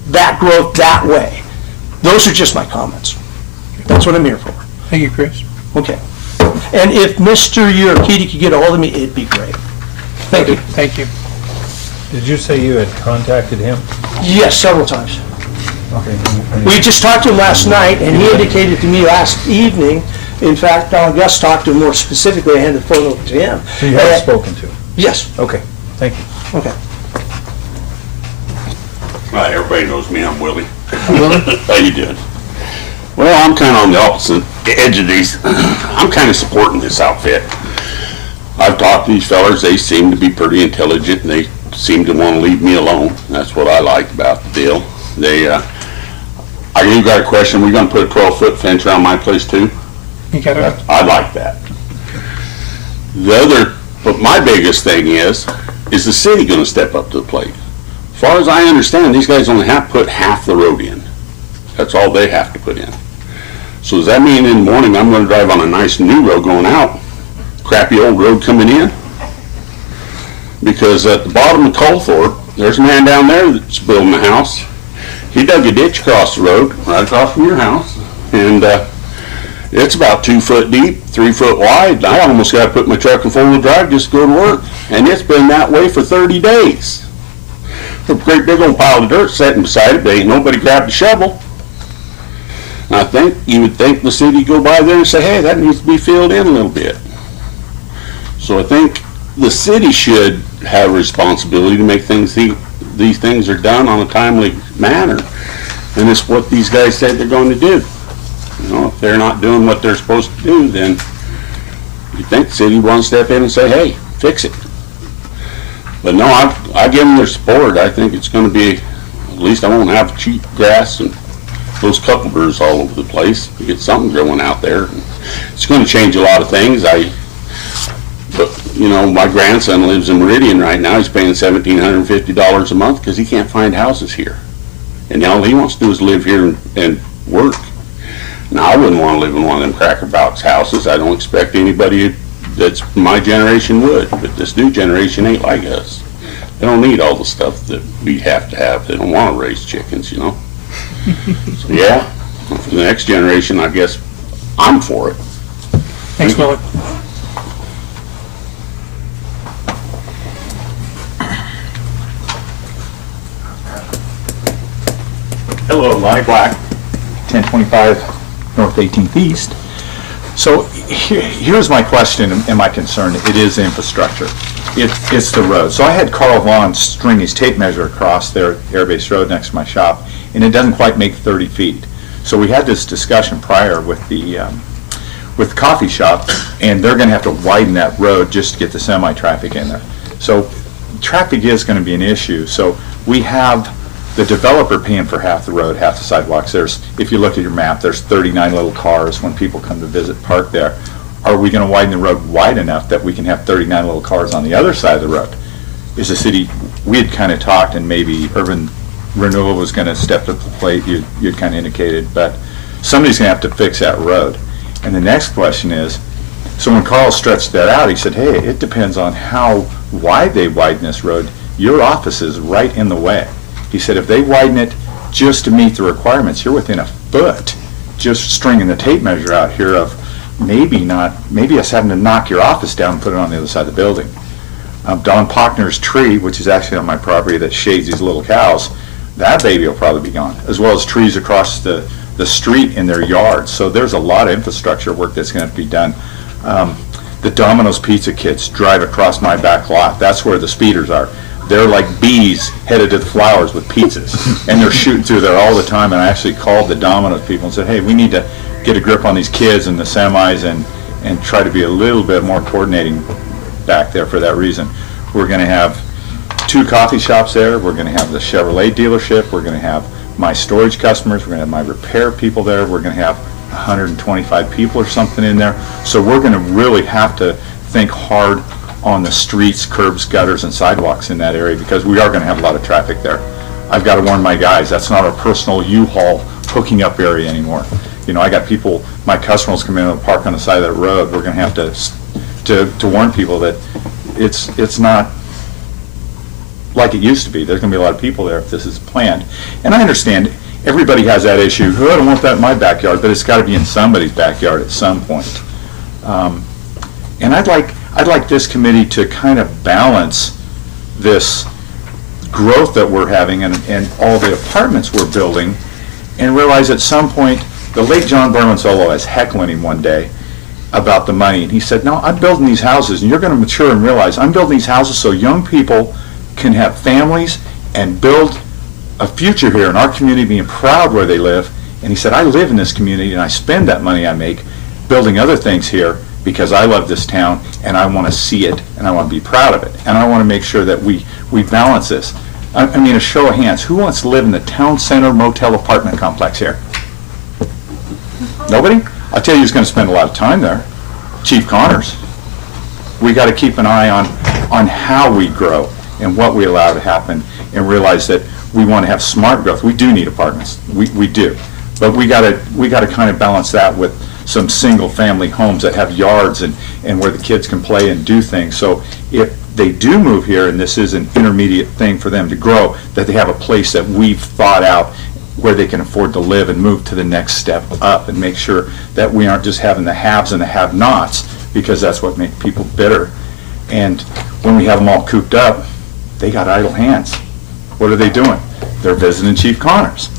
that growth that way. Those are just my comments. That's what I'm here for. Thank you, Chris. Okay. And if Mr. Urquidy could get a hold of me, it'd be great. Thank you. Thank you. Did you say you had contacted him? Yes, several times. Okay. We just talked to him last night, and he indicated to me last evening, in fact, Gus talked to him more specifically, I handed the phone over to him. So you have spoken to him? Yes. Okay, thank you. Okay. Right, everybody knows me, I'm Willie. How you doing? Well, I'm kind of on the opposite edge of these. I'm kind of supporting this outfit. I've talked to these fellers, they seem to be pretty intelligent, and they seem to want to leave me alone. That's what I like about the deal. You got a question, we're gonna put a 12-foot fence around my place too? You got it. I like that. But my biggest thing is the city gonna step up to the plate? As far as I understand, these guys only have to put half the road in. That's all they have to put in. So does that mean in the morning I'm gonna drive on a nice new road going out, crappy old road coming in? Because at the bottom of Colthorpe, there's a man down there that's building a house. He dug a ditch across the road, right across from your house, and it's about 2 foot deep, 3 foot wide. I almost got to put my truck in four-wheel drive just to go to work, and it's been that way for 30 days. A great big old pile of dirt sitting beside it, but ain't nobody grabbed a shovel. And I think you would think the city go by there and say, hey, that needs to be filled in a little bit. So I think the city should have a responsibility to make these things are done on a timely manner. And it's what these guys said they're going to do. You know, if they're not doing what they're supposed to do, then you think the city wants to step in and say, hey, fix it. But no, I give them their support. I think it's going to be, at least I won't have cheap grass and those cucumber all over the place. You get something growing out there. It's going to change a lot of things. But you know, my grandson lives in Meridian right now. He's paying $1,750 a month because he can't find houses here. And all he wants to do is live here and work. Now, I wouldn't want to live in one of them Cracker Box houses. I don't expect anybody that's my generation would, but this new generation ain't like us. They don't need all the stuff that we have to have. They don't want to raise chickens, you know. So yeah, for the next generation, I guess I'm for it. Thanks, Willie. Hello, Lonnie Black, 1025 North 18th East. So here's my question and my concern. It is infrastructure. It's the road. So I had Carl Vaughn string his tape measure across their airbase road next to my shop, and it doesn't quite make 30 feet. So we had this discussion prior with the coffee shop, and they're going to have to widen that road just to get the semi-traffic in there. So traffic is going to be an issue. So we have the developer paying for half the road, half the sidewalks. If you look at your map, there's 39 little cars when people come to visit park there. Are we going to widen the road wide enough that we can have 39 little cars on the other side of the road? Is the city, we had kind of talked, and maybe urban renewal was going to step up to the plate, you'd kind of indicated, but somebody's going to have to fix that road. And the next question is, so when Carl stretched that out, he said, hey, it depends on how wide they widen this road. Your office is right in the way. He said, if they widen it just to meet the requirements, you're within a foot, just stringing the tape measure out here of maybe us having to knock your office down and put it on the other side of the building. Don Pockner's tree, which is actually on my property that shades these little cows, that baby will probably be gone, as well as trees across the street in their yards. So there's a lot of infrastructure work that's going to be done. The Domino's Pizza kits drive across my back lot. That's where the speeders are. They're like bees headed to the flowers with pizzas, and they're shooting through there all the time. And I actually called the Domino's people and said, hey, we need to get a grip on these kids and the semis and try to be a little bit more coordinating back there for that reason. We're going to have 2 coffee shops there. We're going to have the Chevrolet dealership. We're going to have my storage customers. We're going to have my repair people there. We're going to have 125 people or something in there. So we're going to really have to think hard on the streets, curbs, gutters, and sidewalks in that area, because we are going to have a lot of traffic there. I've got to warn my guys, that's not our personal U-Haul hooking up area anymore. You know, I got people, my customers come in and park on the side of that road. We're going to have to warn people that it's not like it used to be. There's going to be a lot of people there if this is planned. And I understand everybody has that issue. Oh, I don't want that in my backyard, but it's got to be in somebody's backyard at some point. And I'd like this committee to kind of balance this growth that we're having and all the apartments we're building, and realize at some point, the late John Berman Solo was heckling him one day about the money, and he said, no, I'm building these houses, and you're going to mature and realize I'm building these houses so young people can have families and build a future here in our community, being proud where they live. And he said, I live in this community and I spend that money I make building other things here because I love this town and I want to see it and I want to be proud of it. And I want to make sure that we balance this. I mean, a show of hands, who wants to live in the town center motel apartment complex here? Nobody? I'll tell you who's going to spend a lot of time there. Chief Connors. We got to keep an eye on how we grow and what we allow to happen, and realize that we want to have smart growth. We do need apartments. We do. But we gotta kind of balance that with some single-family homes that have yards and where the kids can play and do things. So if they do move here, and this is an intermediate thing for them to grow, that they have a place that we've thought out where they can afford to live and move to the next step up and make sure that we aren't just having the haves and the have-nots, because that's what makes people bitter. And when we have them all cooped up, they got idle hands. What are they doing? They're visiting Chief Connors.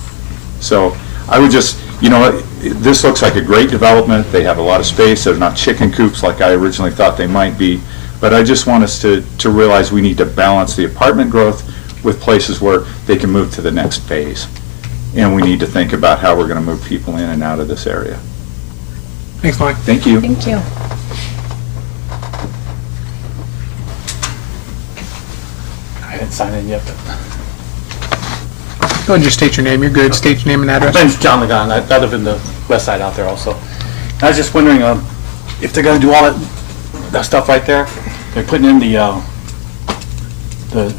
So I would just, this looks like a great development. They have a lot of space. They're not chicken coops like I originally thought they might be. But I just want us to realize we need to balance the apartment growth with places where they can move to the next phase. And we need to think about how we're going to move people in and out of this area. Thanks, Mike. Thank you. Thank you. I didn't sign in yet, but Go ahead and just state your name. You're good. State your name and my address. name's John Lagon. I live in the west side out there also. I was just wondering if they're going to do all that stuff right there. They're putting in the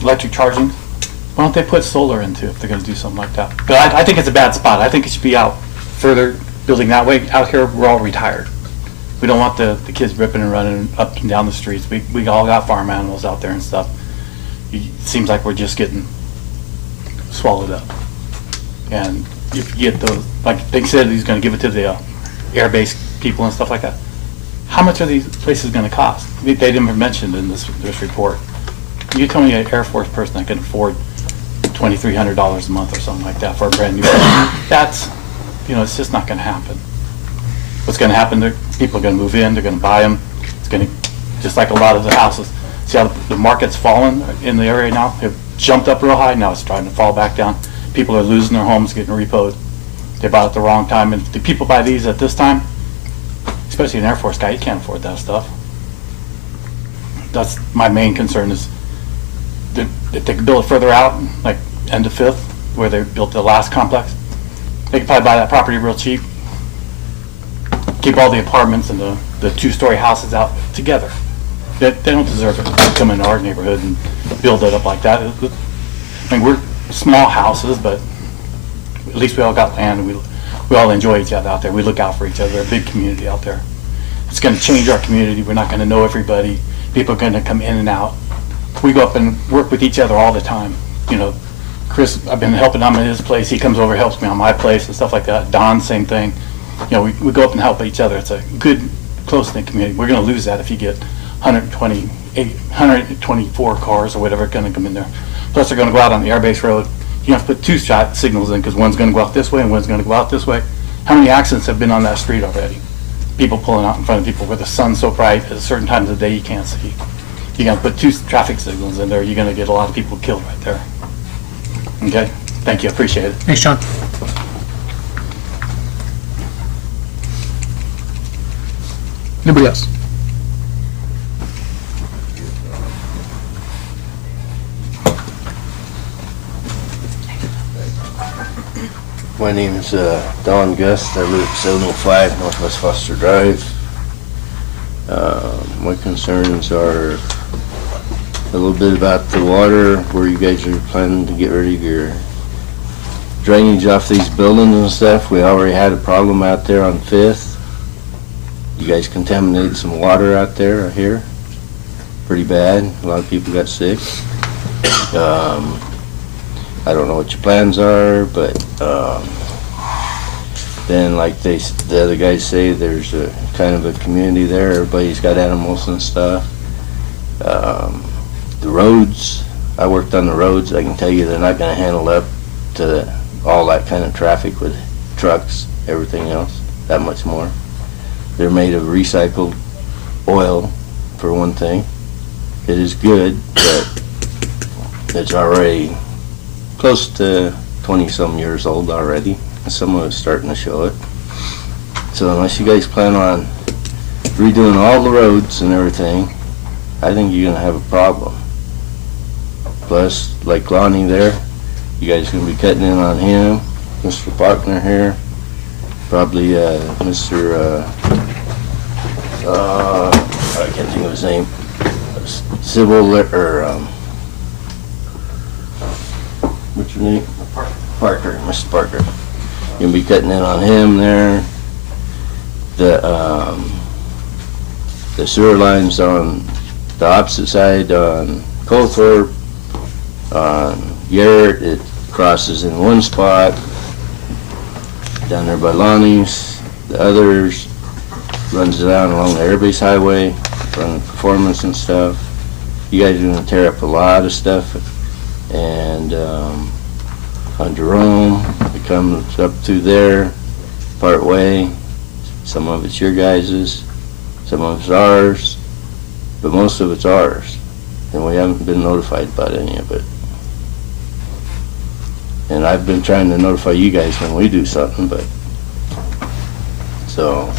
electric charging. Why don't they put solar into if they're going to do something like that? But I think it's a bad spot. I think it should be out further, building that way. Out here, we're all retired. We don't want the kids ripping and running up and down the streets. We all got farm animals out there and stuff. It seems like we're just getting swallowed up. And if you get those, like they said, he's going to give it to the air base people and stuff like that. How much are these places going to cost? They didn't mention in this report. You tell me an Air Force person that can afford $2,300 a month or something like that for a brand new home. That's, it's just not going to happen. What's going to happen? People are going to move in. They're going to buy them. It's going to, just like a lot of the houses. See how the market's fallen in the area now? It jumped up real high. Now it's trying to fall back down. People are losing their homes, getting repoed. They bought it at the wrong time. And the people buy these at this time, especially an Air Force guy, you can't afford that stuff. That's my main concern is that if they could build it further out, like end of Fifth, where they built the last complex, they could probably buy that property real cheap, keep all the apartments and the two-story houses out together. They don't deserve it to come into our neighborhood and build it up like that. I mean, we're small houses, but at least we all got land and we all enjoy each other out there. We look out for each other. We're a big community out there. It's going to change our community. We're not going to know everybody. People are going to come in and out. We go up and work with each other all the time. Chris, I've been helping him at his place. He comes over, helps me on my place and stuff like that. Don, same thing. We go up and help each other. It's a good, close-knit community. We're going to lose that if you get 124 cars or whatever going to come in there. Plus, they're going to go out on the airbase road. You have to put two shot signals in because one's going to go out this way and one's going to go out this way. How many accidents have been on that street already? People pulling out in front of people where the sun's so bright at certain times of the day you can't see. You're going to put two traffic signals in there, you're going to get a lot of people killed right there. Okay? Thank you. I appreciate it. Thanks, John. Anybody else? My name is Don Gust. I live at 705 Northwest Foster Drive. My concerns are a little bit about the water, where you guys are planning to get rid of your drainage off these buildings and stuff. We already had a problem out there on 5th. You guys contaminated some water out there, I hear. Pretty bad. A lot of people got sick. I don't know what your plans are, but then like the other guys say, there's a kind of a community there. Everybody's got animals and stuff. The roads, I worked on the roads. I can tell you they're not going to handle up to all that kind of traffic with trucks, everything else, that much more. They're made of recycled oil, for one thing. It is good, but it's already close to 20-some years old already. Some of it's starting to show it. So unless you guys plan on redoing all the roads and everything, I think you're gonna have a problem. Plus, like Lonnie there, you guys are gonna be cutting in on him, Mr. Faulkner here, probably Mr. I can't think of his name, Civil, or what's your name? Parker, Mr. Parker. Gonna be cutting in on him there. The sewer lines on the opposite side on Colthorpe, on Garrett, it crosses in one spot. Down there by Lonnie's, the others runs down along the Airbase Highway, running performance and stuff. You guys are gonna tear up a lot of stuff, and on Jerome, it comes up through there, part way. Some of it's your guys's, some of it's ours, but most of it's ours, and we haven't been notified about any of it. And I've been trying to notify you guys when we do something, but, so,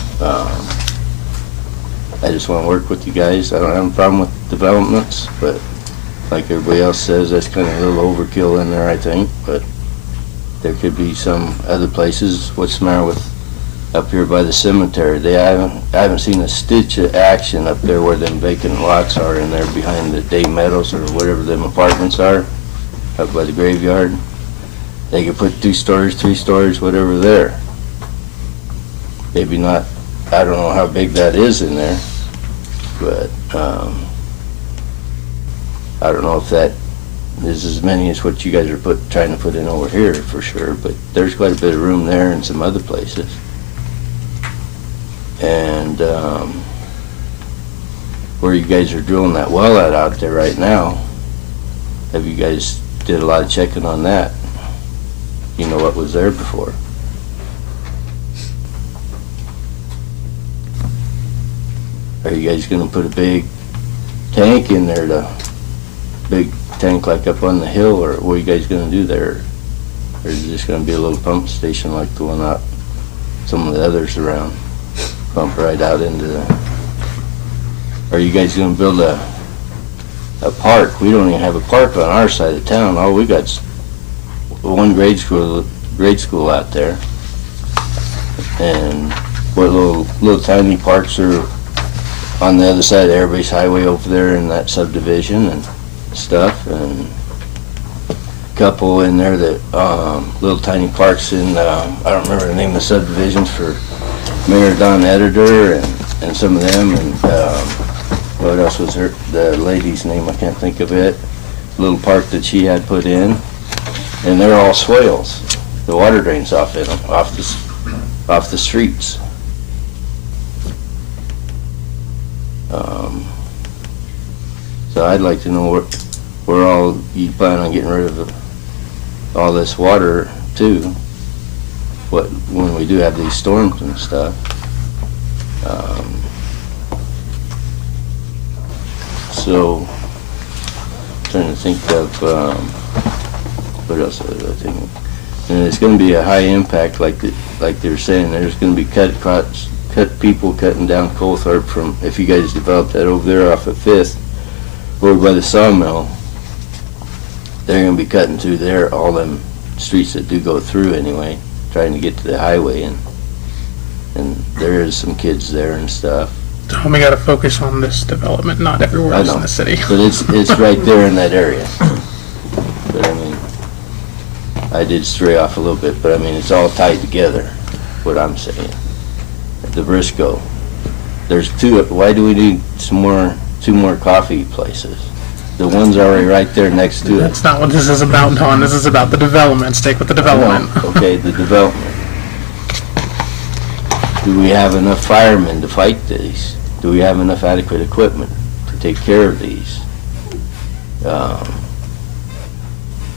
I just want to work with you guys. I don't have a problem with developments, but like everybody else says, that's kind of a little overkill in there, I think, but there could be some other places. What's the matter with up here by the cemetery? I haven't seen a stitch of action up there where them vacant lots are in there behind the Day Meadows or whatever them apartments are, up by the graveyard. They could put 2 stories, 3 stories, whatever there. Maybe not, I don't know how big that is in there, but I don't know if that is as many as what you guys are trying to put in over here for sure, but there's quite a bit of room there and some other places. And where you guys are drilling that well out there right now, have you guys did a lot of checking on that? You know what was there before? Are you guys gonna put a big tank in there, big tank like up on the hill, or what are you guys gonna do there? Or is it just gonna be a little pump station like the one out, some of the others around? Pump right out into the... Are you guys gonna build a park? We don't even have a park on our side of town. All we got's one grade school out there. And what little tiny parks are on the other side of the Airbase Highway over there in that subdivision and stuff, and a couple in there that little tiny parks in I don't remember the name of the subdivisions for Mayor Don Editor and some of them, and what else was the lady's name? I can't think of it. Little park that she had put in, and they're all swales. The water drains off in them, off the streets. So I'd like to know where all you plan on getting rid of all this water too. When we do have these storms and stuff. So trying to think of what else was I thinking? And it's going to be a high impact, like they're saying. There's going to be people cutting down Colthorpe from, if you guys develop that over there off of 5th, over by the sawmill, they're going to be cutting through there, all them streets that do go through anyway, trying to get to the highway, and there is some kids there and stuff. We got to focus on this development, not everywhere else in the city. But it's right there in that area. But I mean, I did stray off a little bit, but I mean, it's all tied together, what I'm saying. The Briscoe, there's 2, why do we need 2 more coffee places? The one's already right there next to it. That's not what this is about, Don. This is about the development. Stick with the development. Okay, the development. Do we have enough firemen to fight these? Do we have enough adequate equipment to take care of these?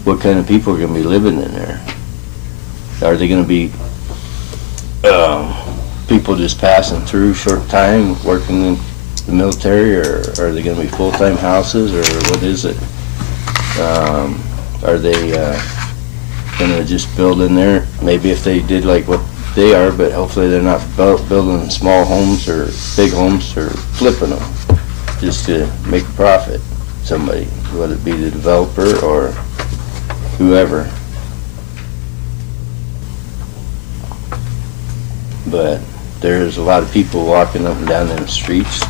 What kind of people are going to be living in there? Are they going to be people just passing through short time, working in the military, or are they going to be full-time houses, or what is it? Are they going to just build in there? Maybe if they did like what they are, but hopefully they're not building small homes or big homes or flipping them just to make a profit. Somebody, whether it be the developer or whoever. But there's a lot of people walking up and down in the streets,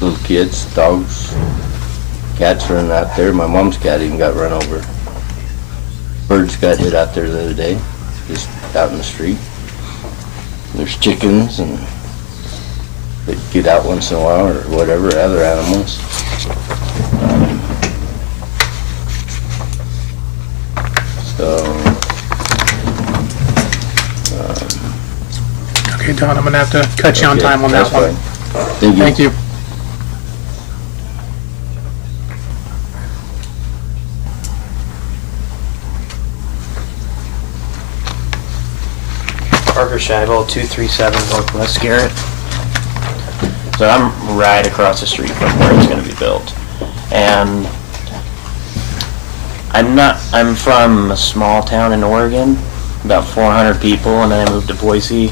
little kids, dogs, cats running out there. My mom's cat even got run over. Birds got hit out there the other day. just out in the street. There's chickens and they get out once in a while or whatever, other animals. Okay, Don, I'm gonna have to cut you on Okay, time on that that's one. fine. Thank you. Thank you. Parker Scheibel, 237 Northwest Garrett. So I'm right across the street from where it's going to be built. And I'm from a small town in Oregon, about 400 people, and then I moved to Boise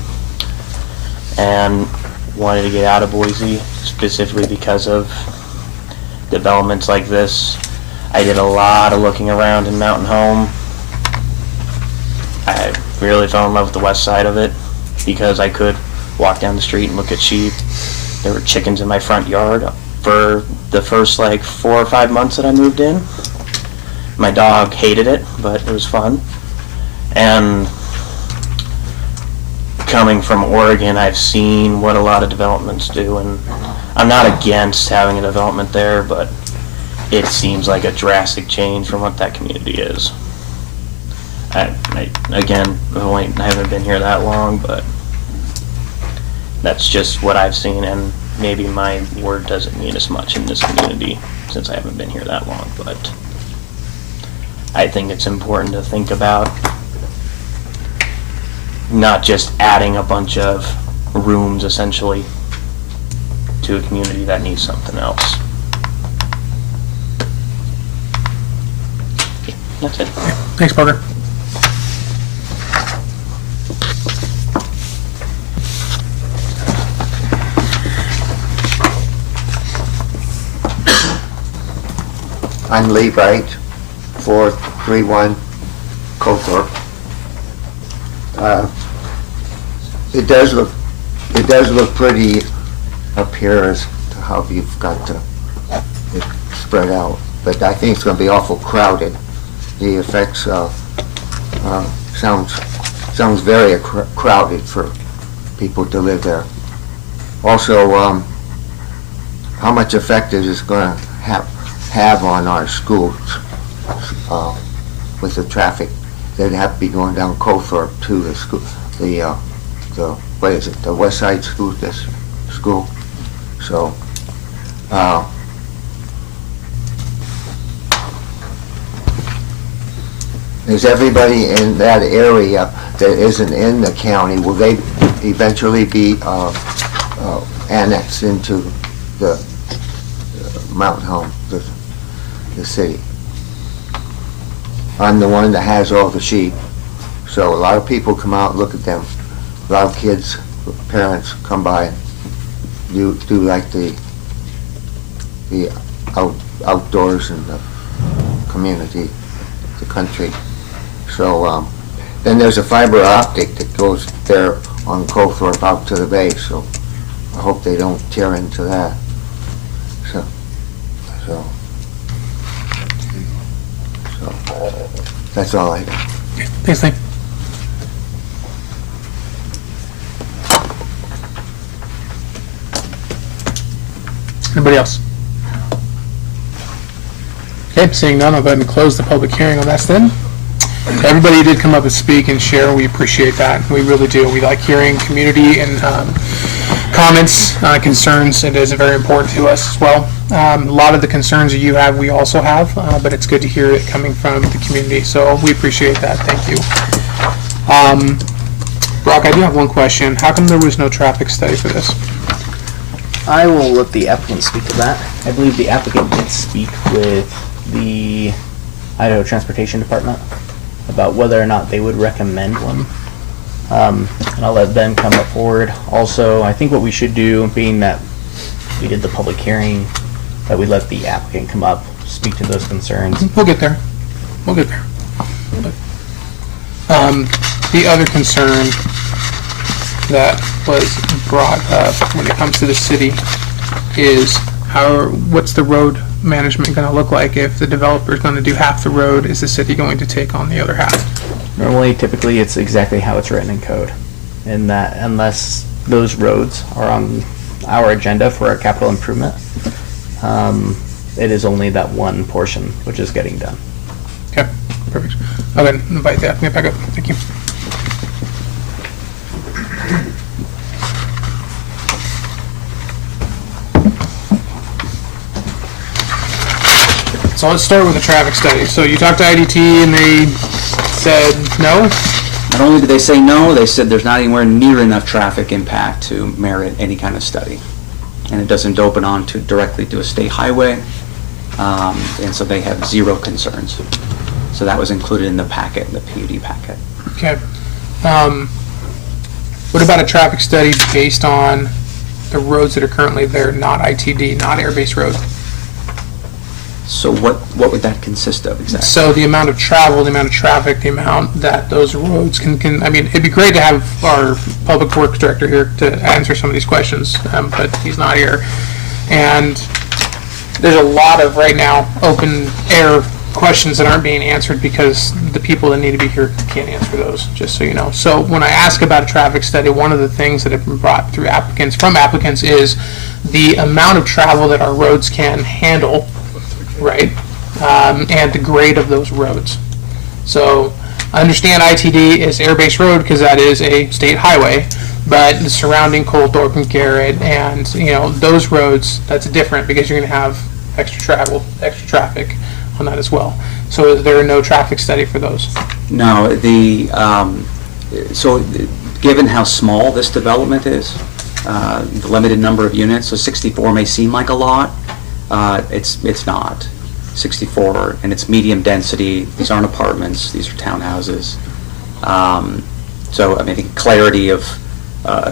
and wanted to get out of Boise specifically because of developments like this. I did a lot of looking around in Mountain Home. I really fell in love with the west side of it because I could walk down the street and look at sheep. There were chickens in my front yard for the first like 4 or 5 months that I moved in. My dog hated it, but it was fun. And coming from Oregon, I've seen what a lot of developments do, and I'm not against having a development there, but it seems like a drastic change from what that community is. Again, I haven't been here that long, but that's just what I've seen, and maybe my word doesn't mean as much in this community since I haven't been here that long, but I think it's important to think about not just adding a bunch of rooms, essentially, to a community that needs something else. That's it. Thanks, Parker. I'm Lee Bright, 431 Cothorpe. It does look pretty up here as to how you've got it spread out, but I think it's going to be awful crowded. The effects sounds very crowded for people to live there. Also, how much effect is this going to have on our schools with the traffic? They'd have to be going down Cothorpe to the school, what is it, the West Side School School. So, is everybody in that area that isn't in the county, will they eventually be annexed into the Mountain Home, the city? I'm the one that has all the sheep, so a lot of people come out and look at them. A lot of kids, parents come by and do like the outdoors in the community, the country. So then there's a fiber optic that goes there on Cothorpe out to the bay, so I hope they don't tear into that. So that's all I got. Thanks, Lee. Anybody else? Okay, seeing none, I'll go ahead and close the public hearing on that then. To everybody who did come up and speak and share, we appreciate that. We really do. We like hearing community and comments, concerns. It is very important to us as well. A lot of the concerns that you have, we also have, but it's good to hear it coming from the community, so we appreciate that. Thank you. Brock, I do have one question. How come there was no traffic study for this? I will let the applicant speak to that. I believe the applicant did speak with the Idaho Transportation Department about whether or not they would recommend one. And I'll let them come up forward. Also, I think what we should do, being that we did the public hearing, that we let the applicant come up, speak to those concerns. We'll get there. We'll get there. The other concern that was brought up when it comes to the city is what's the road management going to look like if the developer is going to do half the road? Is the city going to take on the other half? Normally, typically, it's exactly how it's written in code. In that, unless those roads are on our agenda for a capital improvement, it is only that one portion which is getting done. Okay, perfect. Okay, invite the applicant back up. Thank you. So let's start with the traffic study. So you talked to IDT and they said no? Not only did they say no, they said there's not anywhere near enough traffic impact to merit any kind of study. And it doesn't open onto directly to a state highway, and so they have zero concerns. So that was included in the packet, the PUD packet. Okay. What about a traffic study based on the roads that are currently there, not ITD, not air-based road? So what would that consist of exactly? So the amount of travel, the amount of traffic, the amount that those roads can I mean, it'd be great to have our public works director here to answer some of these questions, but he's not here. And there's a lot of, right now, open air questions that aren't being answered because the people that need to be here can't answer those, just so you know. So when I ask about a traffic study, one of the things that have been brought through from applicants is the amount of travel that our roads can handle, right? And the grade of those roads. So I understand ITD is air-based road because that is a state highway, but the surrounding Colthorpe and Garrett and, you know, those roads, that's different because you're going to have extra travel, extra traffic on that as well. So is there no traffic study for those? No, so given how small this development is, the limited number of units, so 64 may seem like a lot, it's not. 64, and it's medium density. These aren't apartments, these are townhouses. So I mean, I think clarity of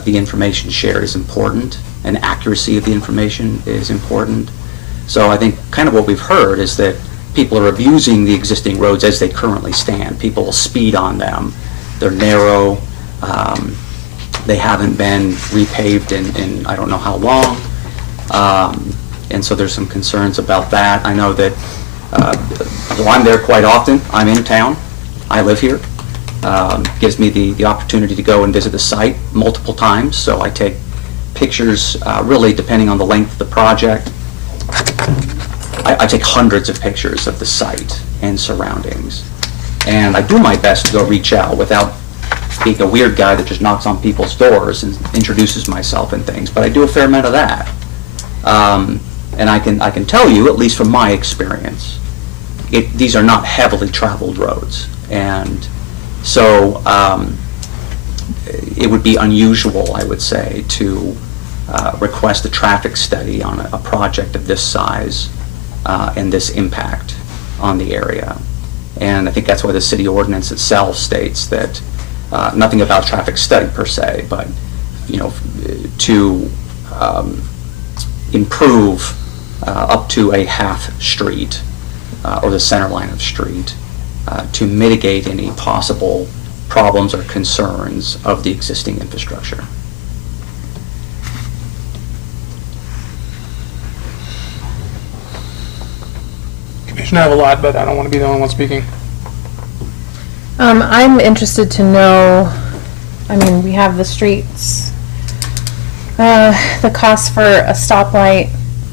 the information shared is important, and accuracy of the information is important. So I think kind of what we've heard is that people are abusing the existing roads as they currently stand. People speed on them. They're narrow. They haven't been repaved in I don't know how long. And so there's some concerns about that. I know that, well, I'm there quite often. I'm in town. I live here. Gives me the opportunity to go and visit the site multiple times. So I take pictures, really depending on the length of the project. I take hundreds of pictures of the site and surroundings. And I do my best to go reach out without being a weird guy that just knocks on people's doors and introduces myself and things. But I do a fair amount of that. And I can tell you, at least from my experience, these are not heavily traveled roads. And so it would be unusual, I would say, to request a traffic study on a project of this size and this impact on the area. And I think that's why the city ordinance itself states that nothing about traffic study per se, but, you know, to improve up to a half street or the center line of street to mitigate any possible problems or concerns of the existing infrastructure. Commissioner, I have a lot, but I don't want to be the only one speaking. I'm interested to know, I mean, we have the streets, the cost for a stoplight,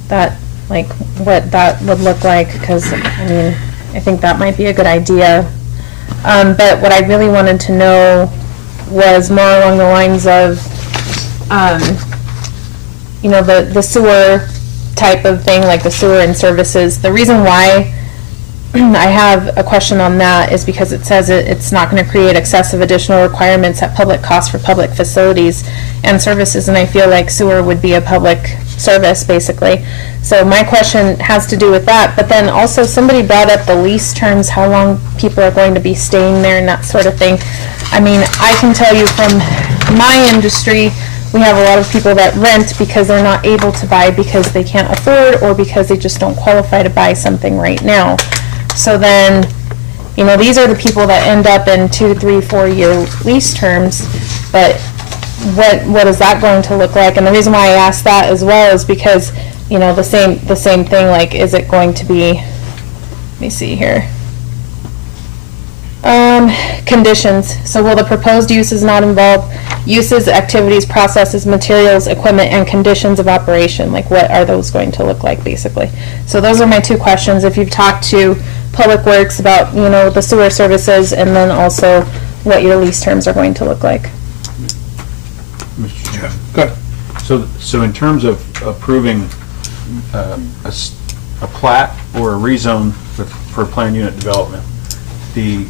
that, like, what that would look like, because, I mean, I think that might be a good idea. But what I really wanted to know was more along the lines of, you know, the sewer type of thing, like the sewer and services. The reason why I have a question on that is because it says it's not going to create excessive additional requirements at public cost for public facilities and services, and I feel like sewer would be a public service, basically. So my question has to do with that, but then also somebody brought up the lease terms, how long people are going to be staying there and that sort of thing. I mean, I can tell you from my industry, we have a lot of people that rent because they're not able to buy because they can't afford or because they just don't qualify to buy something right now. So then, you know, these are the people that end up in 2, 3, 4 year lease terms, but what is that going to look like? And the reason why I ask that as well is because, you know, the same thing, like, is it going to be, let me see here. Conditions. So will the proposed uses not involve uses, activities, processes, materials, equipment, and conditions of operation? Like, what are those going to look like, basically? So those are my two questions. If you've talked to Public Works about, you know, the sewer services, and then also what your lease terms are going to look like. Mr. Chair. Go ahead. So in terms of approving a plat or a rezone for planned unit development, the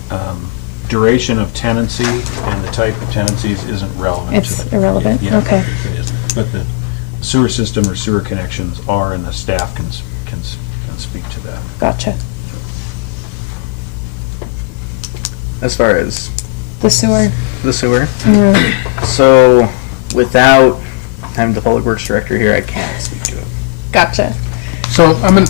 duration of tenancy and the type of tenancies isn't relevant to It's it. irrelevant? Yeah, Okay. it isn't. But the sewer system or sewer connections are, and the staff can speak to that. Gotcha. As far as The sewer. the sewer. Mm. So, without having the public works director here, I can't speak to it. Gotcha. So I'm gonna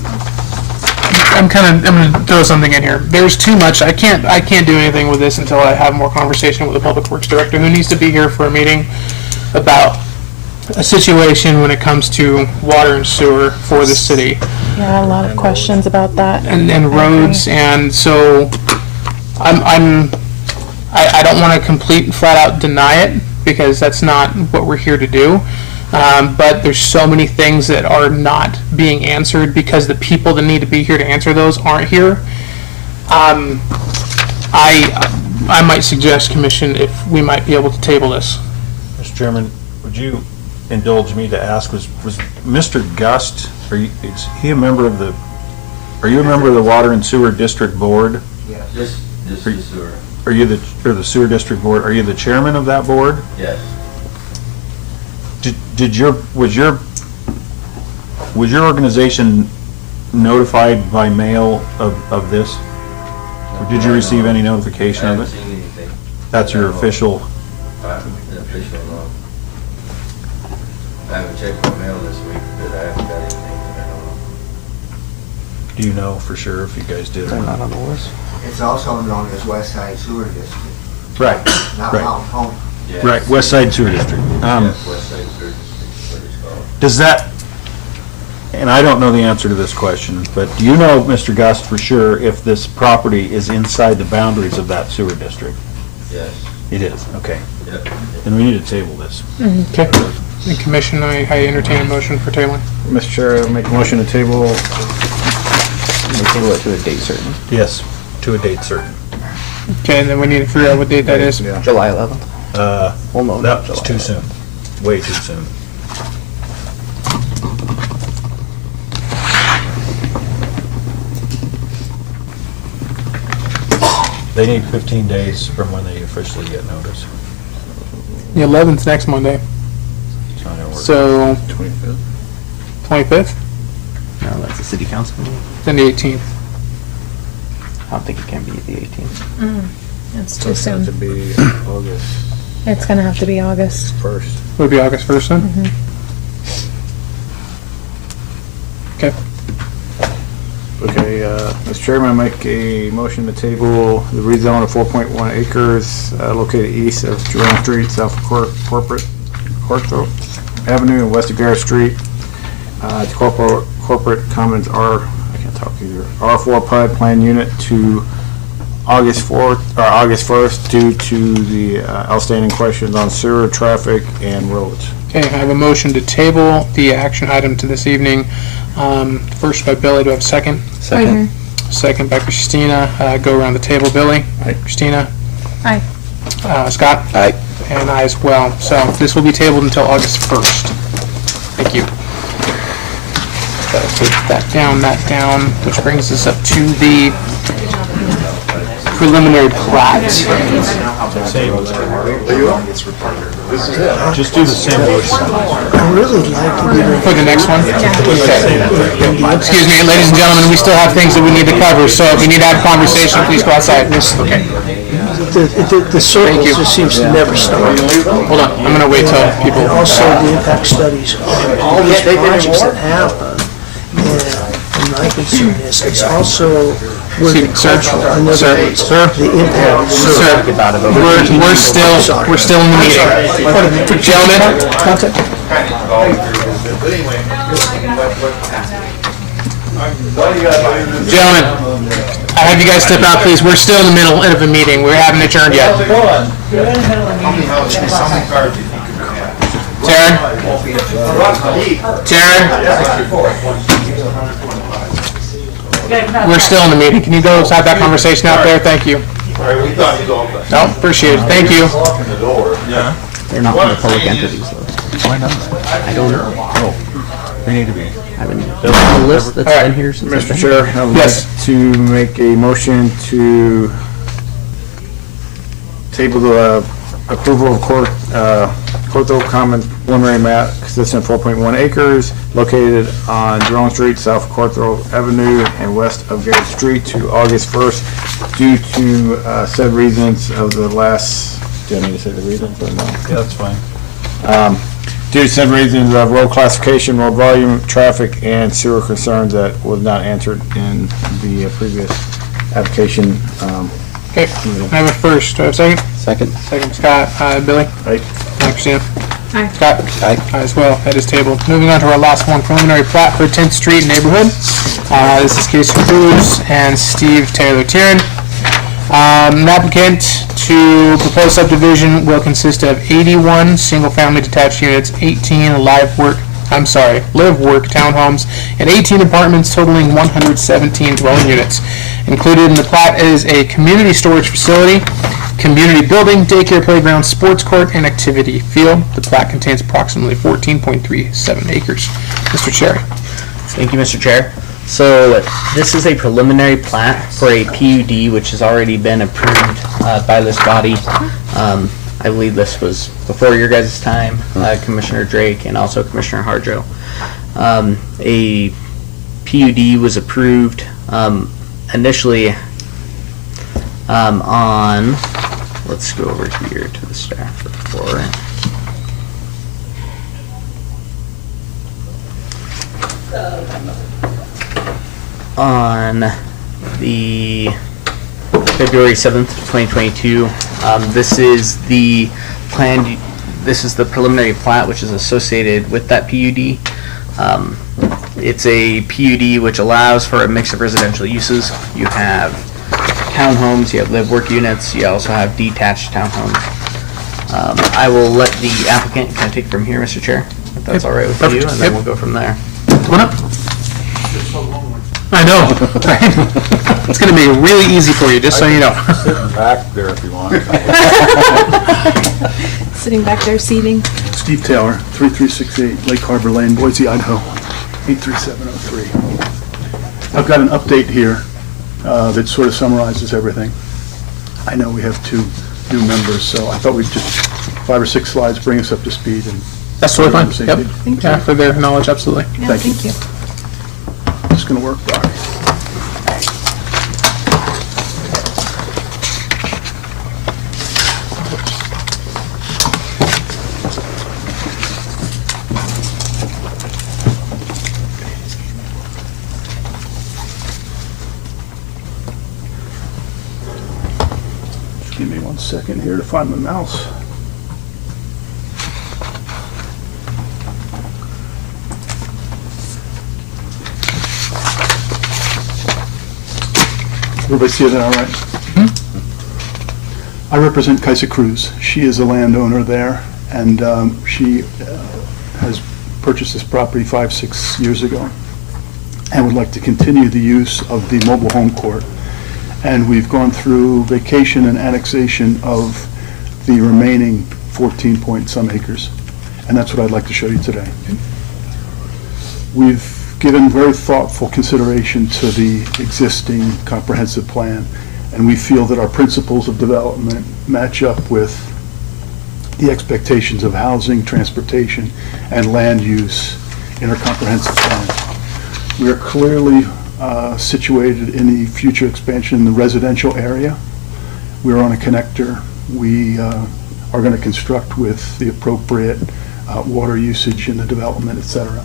throw something in here. There's too much. I can't do anything with this until I have more conversation with the Public Works Director, who needs to be here for a meeting about a situation when it comes to water and sewer for the city. Yeah, a lot of questions about that. And roads, and so I don't want to complete and flat out deny it, because that's not what we're here to do. But there's so many things that are not being answered because the people that need to be here to answer those aren't here. I might suggest, Commission, if we might be able to table this. Mr. Chairman, would you indulge me to ask, was Mr. Gust, is he a member of the, are you a member of the Water and Sewer District Board? Yeah, just the sewer. Are you the Sewer District Board, are you the chairman of that board? Yes. Was your organization notified by mail of this? Or did you receive any notification of it? I haven't seen anything. That's your official? Official, no. I haven't checked my mail this week, but I haven't got anything, I don't know. Do you know for sure if you guys did or not? on the list. It's also known as West Side Sewer District, Right, not right, Mountain Home. right, West Side Sewer District. Yes, West Side Sewer District is what it's called. Does that, and I don't know the answer to this question, but do you know, Mr. Gust, for sure if this property is inside the boundaries of that sewer district? Yes. It is, okay. Yep. Then we need to table this. Okay. And Commission, I entertain a motion for tabling. Mr. Chair, I make a motion to table. Table it to a date certain. Yes, to a date certain. Okay, and then we need to figure out what date that is. Yeah. July 11th. Well, no, not That's July too 11th. soon, way too soon. They need 15 days from when they officially get notice. The 11th next Monday. It's not gonna work. So 25th. 25th, No, that's a city council meeting. then the 18th. I don't think it can be the 18th. It's So too it's going to soon. be August It's gonna have to be August. 1st. Would it be August 1st then? Okay. Okay, Mr. Chairman, I make a motion to table the rezone of 4.1 acres located east of Jerome Street, south of Corporate Avenue and west of Garrett Street. To corporate Commons I can't talk either, R4 PUD plan unit to August 4th, or August 1st, due to the outstanding questions on sewer, traffic, and roads. Okay, I have a motion to table the action item to this evening. First by Billy, do I have a second? Second. Second by Christina. Go around the table. Billy? Aye. Christina? Aye. Scott? Aye. And I as well. So this will be tabled until August 1st. Thank you. Take that down, which brings us up to the preliminary plat. Just do the same motion. I really like to be For the next one? Excuse me, ladies and gentlemen, we still have things that we need to cover, so if you need to have a conversation, please go outside. Okay. the circle just seems to never stop. Hold on, I'm gonna wait till people. And also the impact studies, all these projects that happen. And my concern is, it's also where the cultural, in other words, the impact. Sir, we're still in the meeting. Gentlemen, Gentlemen, I have you guys step out, please. We're still in the middle of a meeting. We haven't adjourned yet. Taryn? Taryn? We're still in the meeting. Can you go have that conversation out there? Thank you. No, appreciate it. Thank you. They're not the public entities, though. Why not? I don't know. Oh, they need to be. I've been the list that's been here since I've Mr. been Chair, I would Yes. like to make a motion to table the approval of Cotho Common preliminary map consisting of 4.1 acres located on Jerome Street, south of Cotho Avenue, and west of Garrett Street to August 1st due to said reasons of the last, do I need to say the reasons or no? Yeah, that's fine. Due to said reasons of road classification, road volume, traffic, and sewer concerns that was not answered in the previous application. Okay, I have a first. Do I have a second? Second. Second, Scott. Billy? Aye. Christina? Aye. Scott? Aye. Aye as well. That is tabled. Moving on to our last one, preliminary plat for 10th Street neighborhood. This is Casey Cruz and Steve Taylor Tieran. An applicant to proposed subdivision will consist of 81 single-family detached units, 18 live-work townhomes, and 18 apartments totaling 117 dwelling units. Included in the plat is a community storage facility, community building, daycare, playground, sports court, and activity field. The plat contains approximately 14.37 acres. Mr. Chair. Thank you, Mr. Chair. So this is a preliminary plat for a PUD which has already been approved by this body. I believe this was before your guys' time, Commissioner Drake and also Commissioner Hardrow. A PUD was approved initially on, let's go over here to the staff report. On the February 7th, 2022, this is the planned, this is the preliminary plat which is associated with that PUD. It's a PUD which allows for a mix of residential uses. You have townhomes, you have live-work units, you also have detached townhomes. I will let the applicant kind of take from here, Mr. Chair, if that's all right with you, and then we'll go from there. Come on up. I know. It's going to be really easy for you, just so you know. Sitting back there if you want. Sitting back there seating. Steve Taylor, 3368 Lake Harbor Lane, Boise, Idaho, 83703. I've got an update here that sort of summarizes everything. I know we have two new members, so I thought we'd just 5 or 6 slides bring us up to speed. And that's totally fine. Yep. Thank you. Yeah, for their knowledge, absolutely. Yeah, Thank you. thank you. It's going to work, Doc. Just give me 1 second here to find my mouse. Everybody see that all right? I represent Kaisa Cruz. She is a landowner there, and she has purchased this property 5-6 years ago and would like to continue the use of the mobile home court. And we've gone through vacation and annexation of the remaining 14 point some acres. And that's what I'd like to show you today. We've given very thoughtful consideration to the existing comprehensive plan, and we feel that our principles of development match up with the expectations of housing, transportation, and land use in our comprehensive plan. We are clearly situated in the future expansion in the residential area. We're on a connector. We are going to construct with the appropriate water usage in the development, et cetera.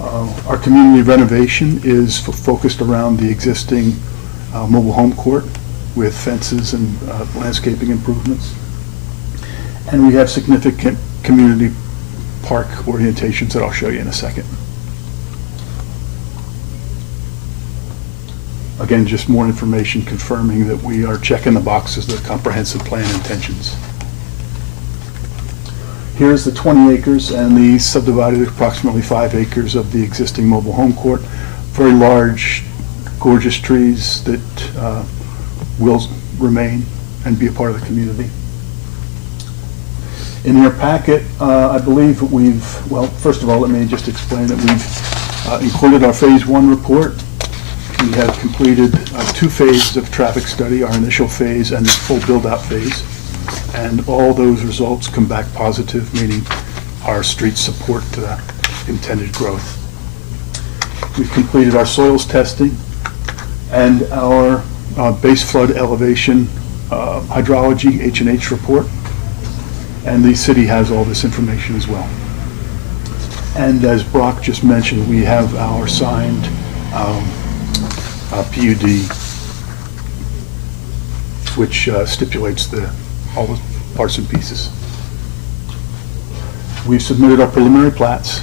Our community renovation is focused around the existing mobile home court with fences and landscaping improvements. And we have significant community park orientations that I'll show you in a second. Again, just more information confirming that we are checking the boxes, the comprehensive plan intentions. Here's the 20 acres, and the subdivided approximately 5 acres of the existing mobile home court. Very large, gorgeous trees that will remain and be a part of the community. In your packet, I believe well, first of all, let me just explain that we've included our Phase 1 report. We have completed 2 phases of traffic study, our initial phase and the full build-out phase. And all those results come back positive, meaning our streets support the intended growth. We've completed our soils testing and our base flood elevation hydrology H&H report. And the city has all this information as well. And as Brock just mentioned, we have our signed PUD, which stipulates all the parts and pieces. We've submitted our preliminary plats,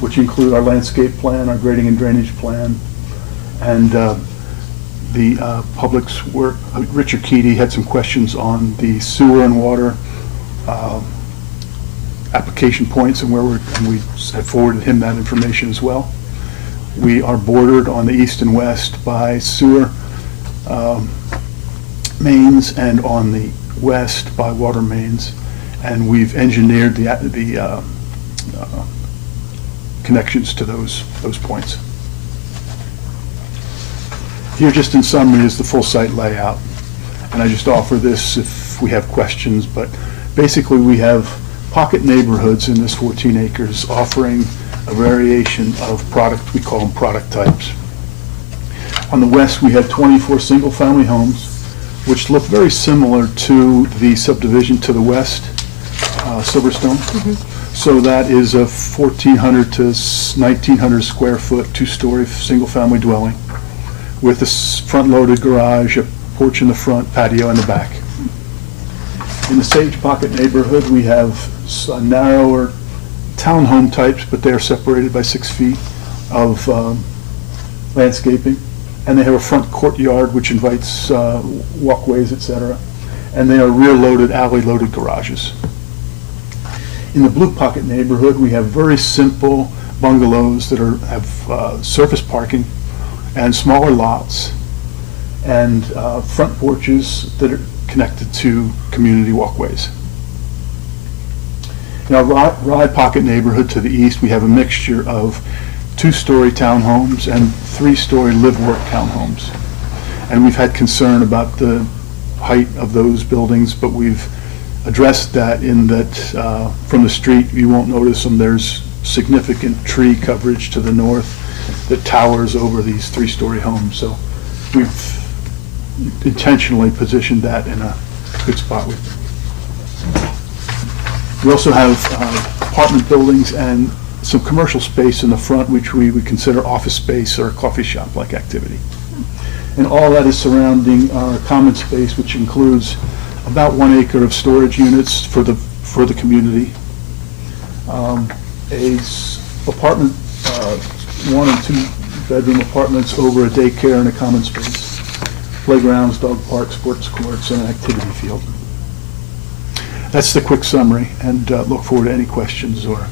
which include our landscape plan, our grading and drainage plan, and the public's work. Richard Keady had some questions on the sewer and water application points and and we have forwarded him that information as well. We are bordered on the east and west by sewer mains and on the west by water mains, and we've engineered the connections to those points. Here, just in summary, is the full site layout, and I just offer this if we have questions, but basically we have pocket neighborhoods in this 14 acres offering a variation of product, we call them product types. On the west, we have 24 single-family homes, which look very similar to the subdivision to the west, Silverstone. So that is a 1,400 to 1,900 square foot, 2-story single-family dwelling with a front-loaded garage, a porch in the front, patio in the back. In the Sage Pocket neighborhood, we have narrower townhome types, but they are separated by 6 feet of landscaping. And they have a front courtyard which invites walkways, etc. And they are rear-loaded, alley-loaded garages. In the Blue Pocket neighborhood, we have very simple bungalows that have surface parking and smaller lots and front porches that are connected to community walkways. In our Rye Pocket neighborhood to the east, we have a mixture of 2-story townhomes and 3-story live-work townhomes. And we've had concern about the height of those buildings, but we've addressed that in that from the street you won't notice them. There's significant tree coverage to the north that towers over these 3-story homes. So we've intentionally positioned that in a good spot. We also have apartment buildings and some commercial space in the front, which we would consider office space or coffee shop-like activity. And all that is surrounding our common space, which includes about 1 acre of storage units for the community, apartment 1 and 2 bedroom apartments over a daycare and a common space, playgrounds, dog parks, sports courts, and an activity field. That's the quick summary, and look forward to any questions or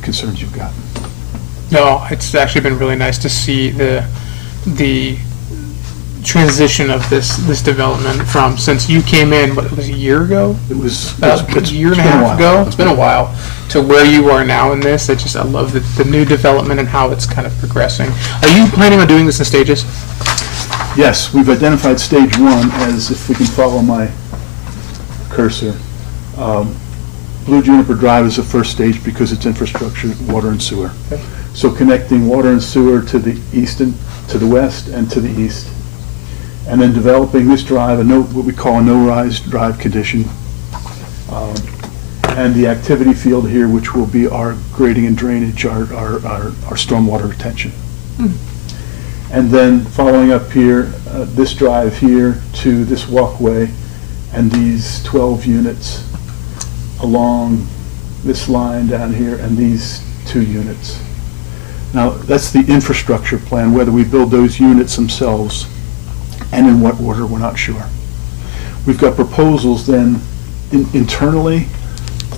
concerns you've got. No, it's actually been really nice to see the transition of this development from, since you came in, what, it was a year ago? It was a year and a half ago. It's been a while to where you are now in this. I love the new development and how it's kind of progressing. Are you planning on doing this in stages? Yes, we've identified stage 1 as, if we can follow my cursor, Blue Juniper Drive is the first stage because it's infrastructure, water and sewer. Okay. So connecting water and sewer to the east and to the west and to the east. And then developing this drive, what we call a no-rise drive condition. And the activity field here, which will be our grading and drainage, our stormwater retention. And then following up here, this drive here to this walkway and these 12 units along this line down here and these 2 units. Now, that's the infrastructure plan, whether we build those units themselves and in what order, we're not sure. We've got proposals then internally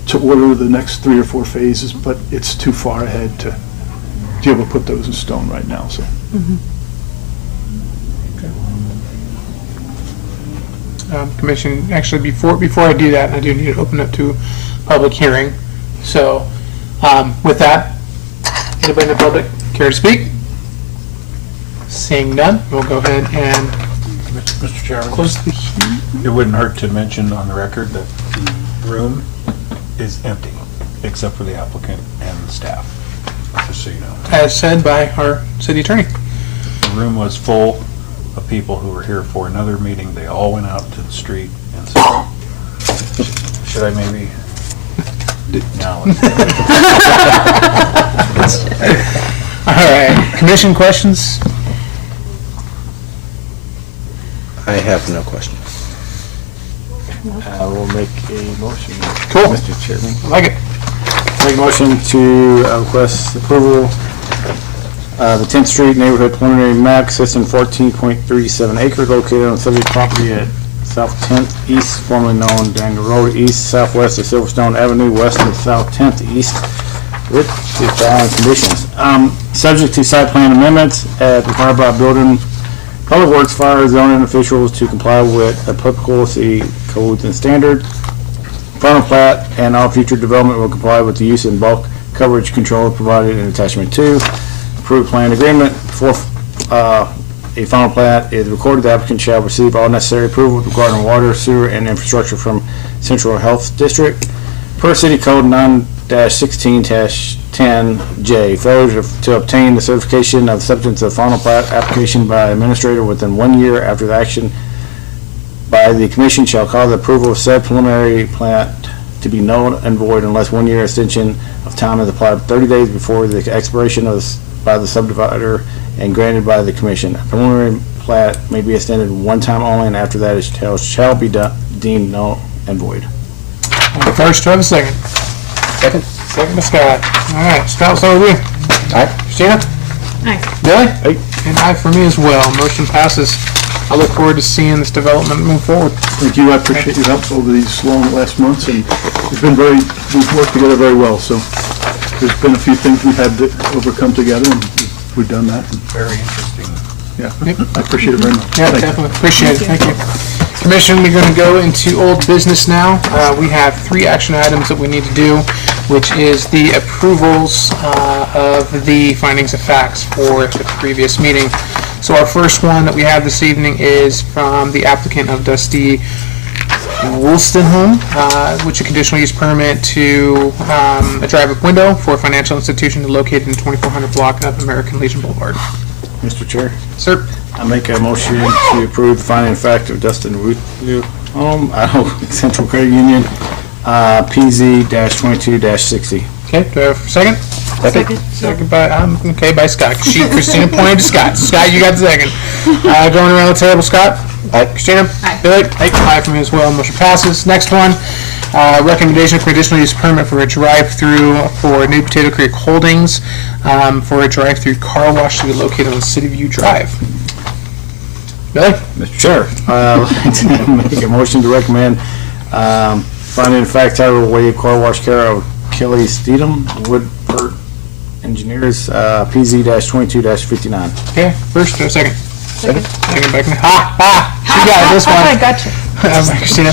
to order the next 3 or 4 phases, but it's too far ahead to be able to put those in stone right now, so. Commission, actually, before I do that, I do need to open up to public hearing. So, with that, anybody in the public care to speak? Seeing none, we'll go ahead and Mr. Chairman, close the hearing. it wouldn't hurt to mention on the record that the room is empty, except for the applicant and the staff, just so you know. As said by our city attorney. The room was full of people who were here for another meeting. They all went out to the street and said, should I maybe? No. All right, commission questions? I have no questions. I will make a motion. Cool. Mr. Chairman. I like it. Make a motion to request approval of the 10th Street Neighborhood Preliminary Map consisting of 14.37 acres located on the subject property at South 10th East, formerly known Daniel Road, east, southwest of Silverstone Avenue, west of South 10th East, with the following conditions. Subject to site plan amendments as required by building, public works, fire, zoning officials to comply with applicable city codes and standards. Final plat and all future development will comply with the use and bulk coverage control provided in attachment 2. Approved plan agreement. Before a final plat is recorded, the applicant shall receive all necessary approval regarding water, sewer, and infrastructure from Central Health District. Per City Code 9-16-10J, failure to obtain the certification of acceptance of final plat application by administrator within 1 year after the action by the commission shall cause the approval of said preliminary plat to be null and void unless 1 year extension of time is applied 30 days before the expiration of by the subdivider and granted by the commission. A preliminary plat may be extended one time only, and after that it shall be deemed null and void. First, do I have a second? Second. Second to Scott. All right, Scott, we'll start with you. Aye. Christina? Aye. Billy? Aye. And aye for me as well. Motion passes. I look forward to seeing this development move forward. Thank you, I appreciate your help over these long last months, and we've worked together very well, so there's been a few things we've had to overcome together, and we've done that. Very interesting. Yeah, I appreciate it very much. Yeah, Thank you. definitely. Appreciate it. Thank you. Commission, we're going to go into old business now. We have 3 action items that we need to do, which is the approvals of the findings of facts for the previous meeting. So our first one that we have this evening is from the applicant of Dusty Woolstenholme, which is a conditional use permit to a drive-up window for a financial institution located in the 2400 block of American Legion Boulevard. Mr. Chair? Sir? I make a motion to approve the finding of fact of Dustin Idaho Central Credit Union, PZ-22-60. Okay, do I have a second? Second. Second by, by Scott. Christina pointed to Scott. Scott, you got the second. Going around the table, Scott? Aye. Christina? Aye. Billy? Aye. Aye for me as well. Motion passes. Next one, recommendation for conditional use permit for a drive-through for New Potato Creek Holdings for a drive-through car wash to be located on City View Drive. Billy? Mr. Chair, I'd like to make a motion to recommend finding of fact title waive car wash care of Kelly Steedham, Woodport Engineers, PZ-22-59. Okay, first or second? Second. Second by Christina. She got this one. I got you. Christina.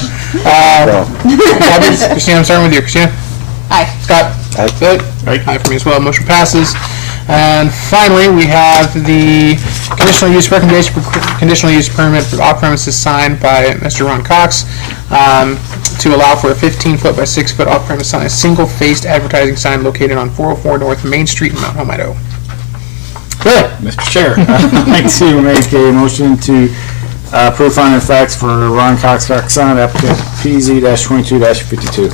Christina, I'm starting with you. Christina? Aye. Scott? Aye. Billy? Aye for me as well. Motion passes. And finally, we have the conditional use recommendation for conditional use permit for off-premises signed by Mr. Ron Cox to allow for a 15-foot by 6-foot off-premise sign, a single-faced advertising sign located on 404 North Main Street in Mount Home, Idaho. Billy? Mr. Chair, I'd like to make a motion to approve finding of facts for Ron Cox sign applicant PZ-22-52.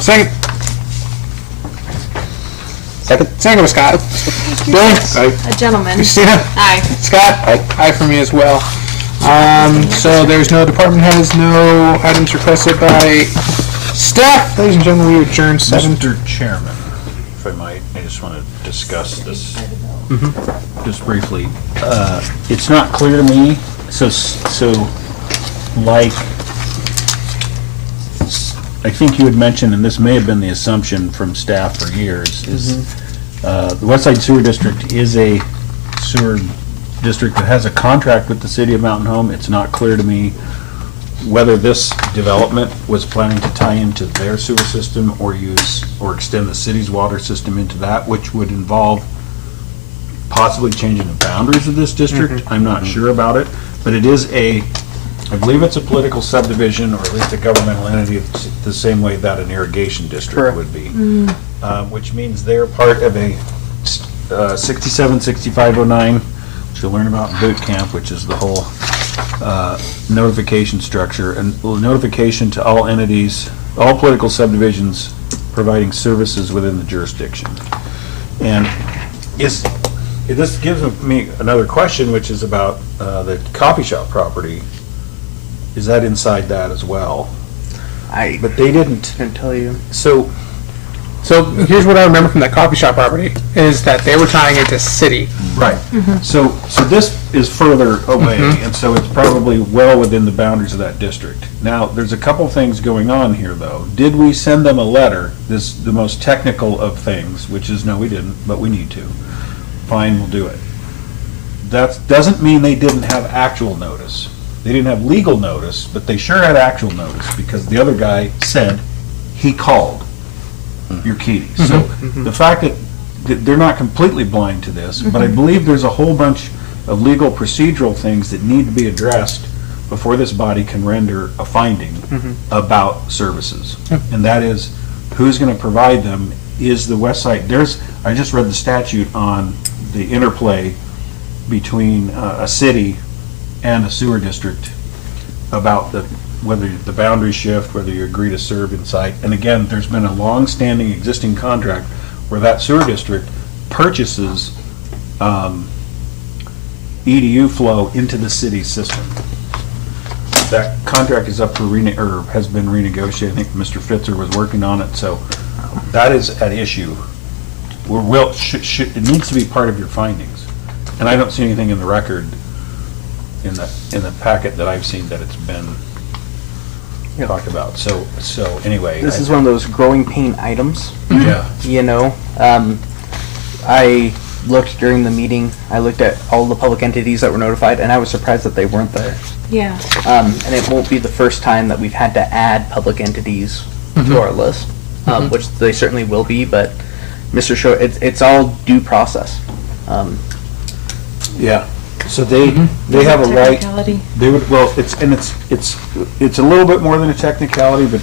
Second. Second. Second with Scott. Billy? Aye. A gentleman. Christina? Aye. Scott? Aye for me as well. So there's no department heads, no items requested by staff. Ladies and gentlemen, we adjourn 7. Mr. Chairman, if I might, I just want to discuss this Mm-hmm. just briefly. It's not clear to me, so like, I think you had mentioned, and this may have been the assumption from staff for years, is the West Side Sewer District is a sewer district that has a contract with the city of Mountain Home. It's not clear to me whether this development was planning to tie into their sewer system or extend the city's water system into that, which would involve possibly changing the boundaries of this district. I'm not sure about it, but it is I believe it's a political subdivision, or at least a governmental entity, the same way that an irrigation district would be. Which means they're part of a 67-6509, which you'll learn about in boot camp, which is the whole notification structure, and notification to all entities, all political subdivisions providing services within the jurisdiction. And this gives me another question, which is about the coffee shop property. Is that inside that as well? But they didn't tell you. So here's what I remember from that coffee shop property, is that they were tying it to city. Right. So this is further away, and so it's probably well within the boundaries of that district. Now, there's a couple things going on here, though. Did we send them a letter? This the most technical of things, which is no, we didn't, but we need to. Fine, we'll do it. That doesn't mean they didn't have actual notice. They didn't have legal notice, but they sure had actual notice, because the other guy said he called your Keating. So the fact that they're not completely blind to this, but I believe there's a whole bunch of legal procedural things that need to be addressed before this body can render a finding about services. And that is, who's going to provide them is the West Side. I just read the statute on the interplay between a city and a sewer district about whether the boundaries shift, whether you agree to serve inside. And again, there's been a long-standing existing contract where that sewer district purchases EDU flow into the city system. That contract is up for has been renegotiated. I think Mr. Fitzer was working on it, so that is at issue. It needs to be part of your findings. And I don't see anything in the record in the packet that I've seen that it's been talked about. So anyway. This is one of those growing pain items. Yeah. You know, I looked during the meeting, I looked at all the public entities that were notified, and I was surprised that they weren't there. Yeah. And it won't be the first time that we've had to add public entities to our list, which they certainly will be, but Mr. Show, it's all due process. Yeah. So they have a right. They would, well, it's a little bit more than a technicality, but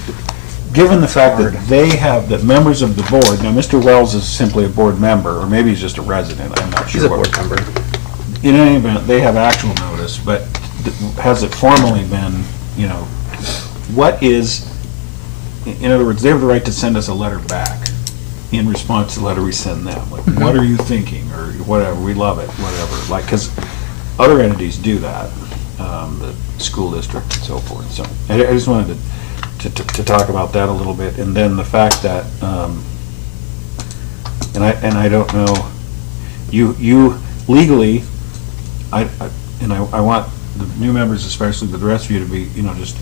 given the fact that members of the board, now Mr. Wells is simply a board member, or maybe he's just a resident, I'm not sure. He's a board member. In any event, they have actual notice, but has it formally been, what is, in other words, they have the right to send us a letter back in response to the letter we send them. Like, what are you thinking, or whatever, we love it, whatever. Like, because other entities do that, the school district and so forth. So I just wanted to talk about that a little bit, and then the fact that, and I don't know, you legally, I want the new members, especially, but the rest of you to be,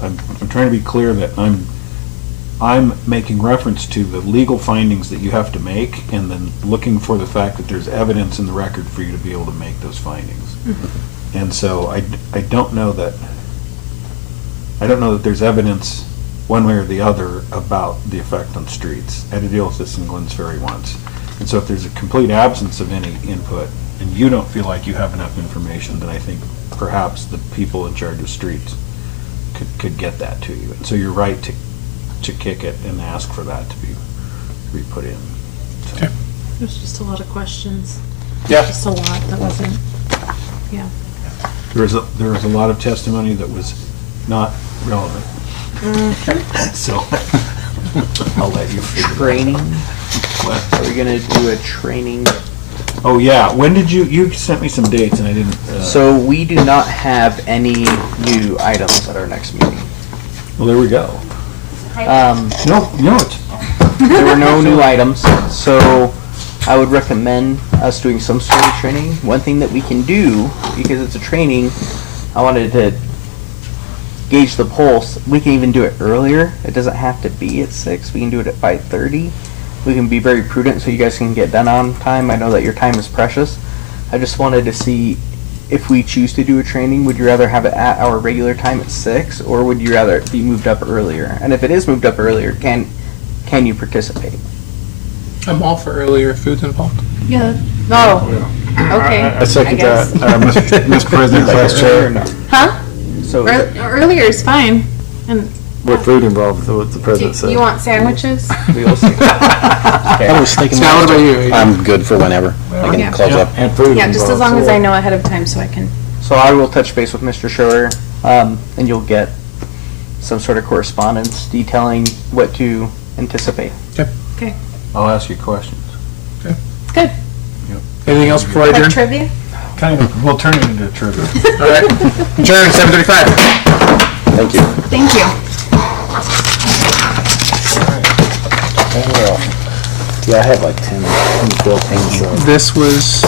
I'm trying to be clear that I'm making reference to the legal findings that you have to make, and then looking for the fact that there's evidence in the record for you to be able to make those findings. And so I don't know that there's evidence one way or the other about the effect on streets. I had to deal with this in Glens Ferry once. And so if there's a complete absence of any input, and you don't feel like you have enough information, then I think perhaps the people in charge of streets could get that to you. And so you're right to kick it and ask for that to be put in. So. Okay. There's just a lot of questions. Yeah. Just a lot that wasn't, yeah. There was a lot of testimony that was not relevant. So I'll let you figure Training? What? Are we gonna do a training? Oh yeah, when did you sent me some dates and I didn't. So we do not have any new items at our next meeting. Well, there we go. No, it's. There were no new items, so I would recommend us doing some sort of training. One thing that we can do, because it's a training, I wanted to gauge the pulse. We can even do it earlier. It doesn't have to be at 6. We can do it at 5:30. We can be very prudent so you guys can get done on time. I know that your time is precious. I just wanted to see if we choose to do a training, would you rather have it at our regular time at 6, or would you rather it be moved up earlier? And if it is moved up earlier, can you participate? I'm all for earlier if food's involved. Yeah. Oh, okay. I second guess. that, Mr. President, Vice Chair. Huh? So Earlier is fine. And With food involved, what the do President said. you want sandwiches? we will see. I was thinking. Scott, what about you? I'm good for whenever. I can Yeah. close up. And food Yeah, just as involved, long as so- I know ahead of time so I can. So I will touch base with Mr. Schroeder, and you'll get some sort of correspondence detailing what to anticipate. Okay. I'll ask you questions. Good. Anything else before I Like adjourn? trivia? Kind of, we'll turn it into trivia. All right. Adjourn, 7:35. Thank you. Thank you. Yeah, I have like 10, 12 things, so. This was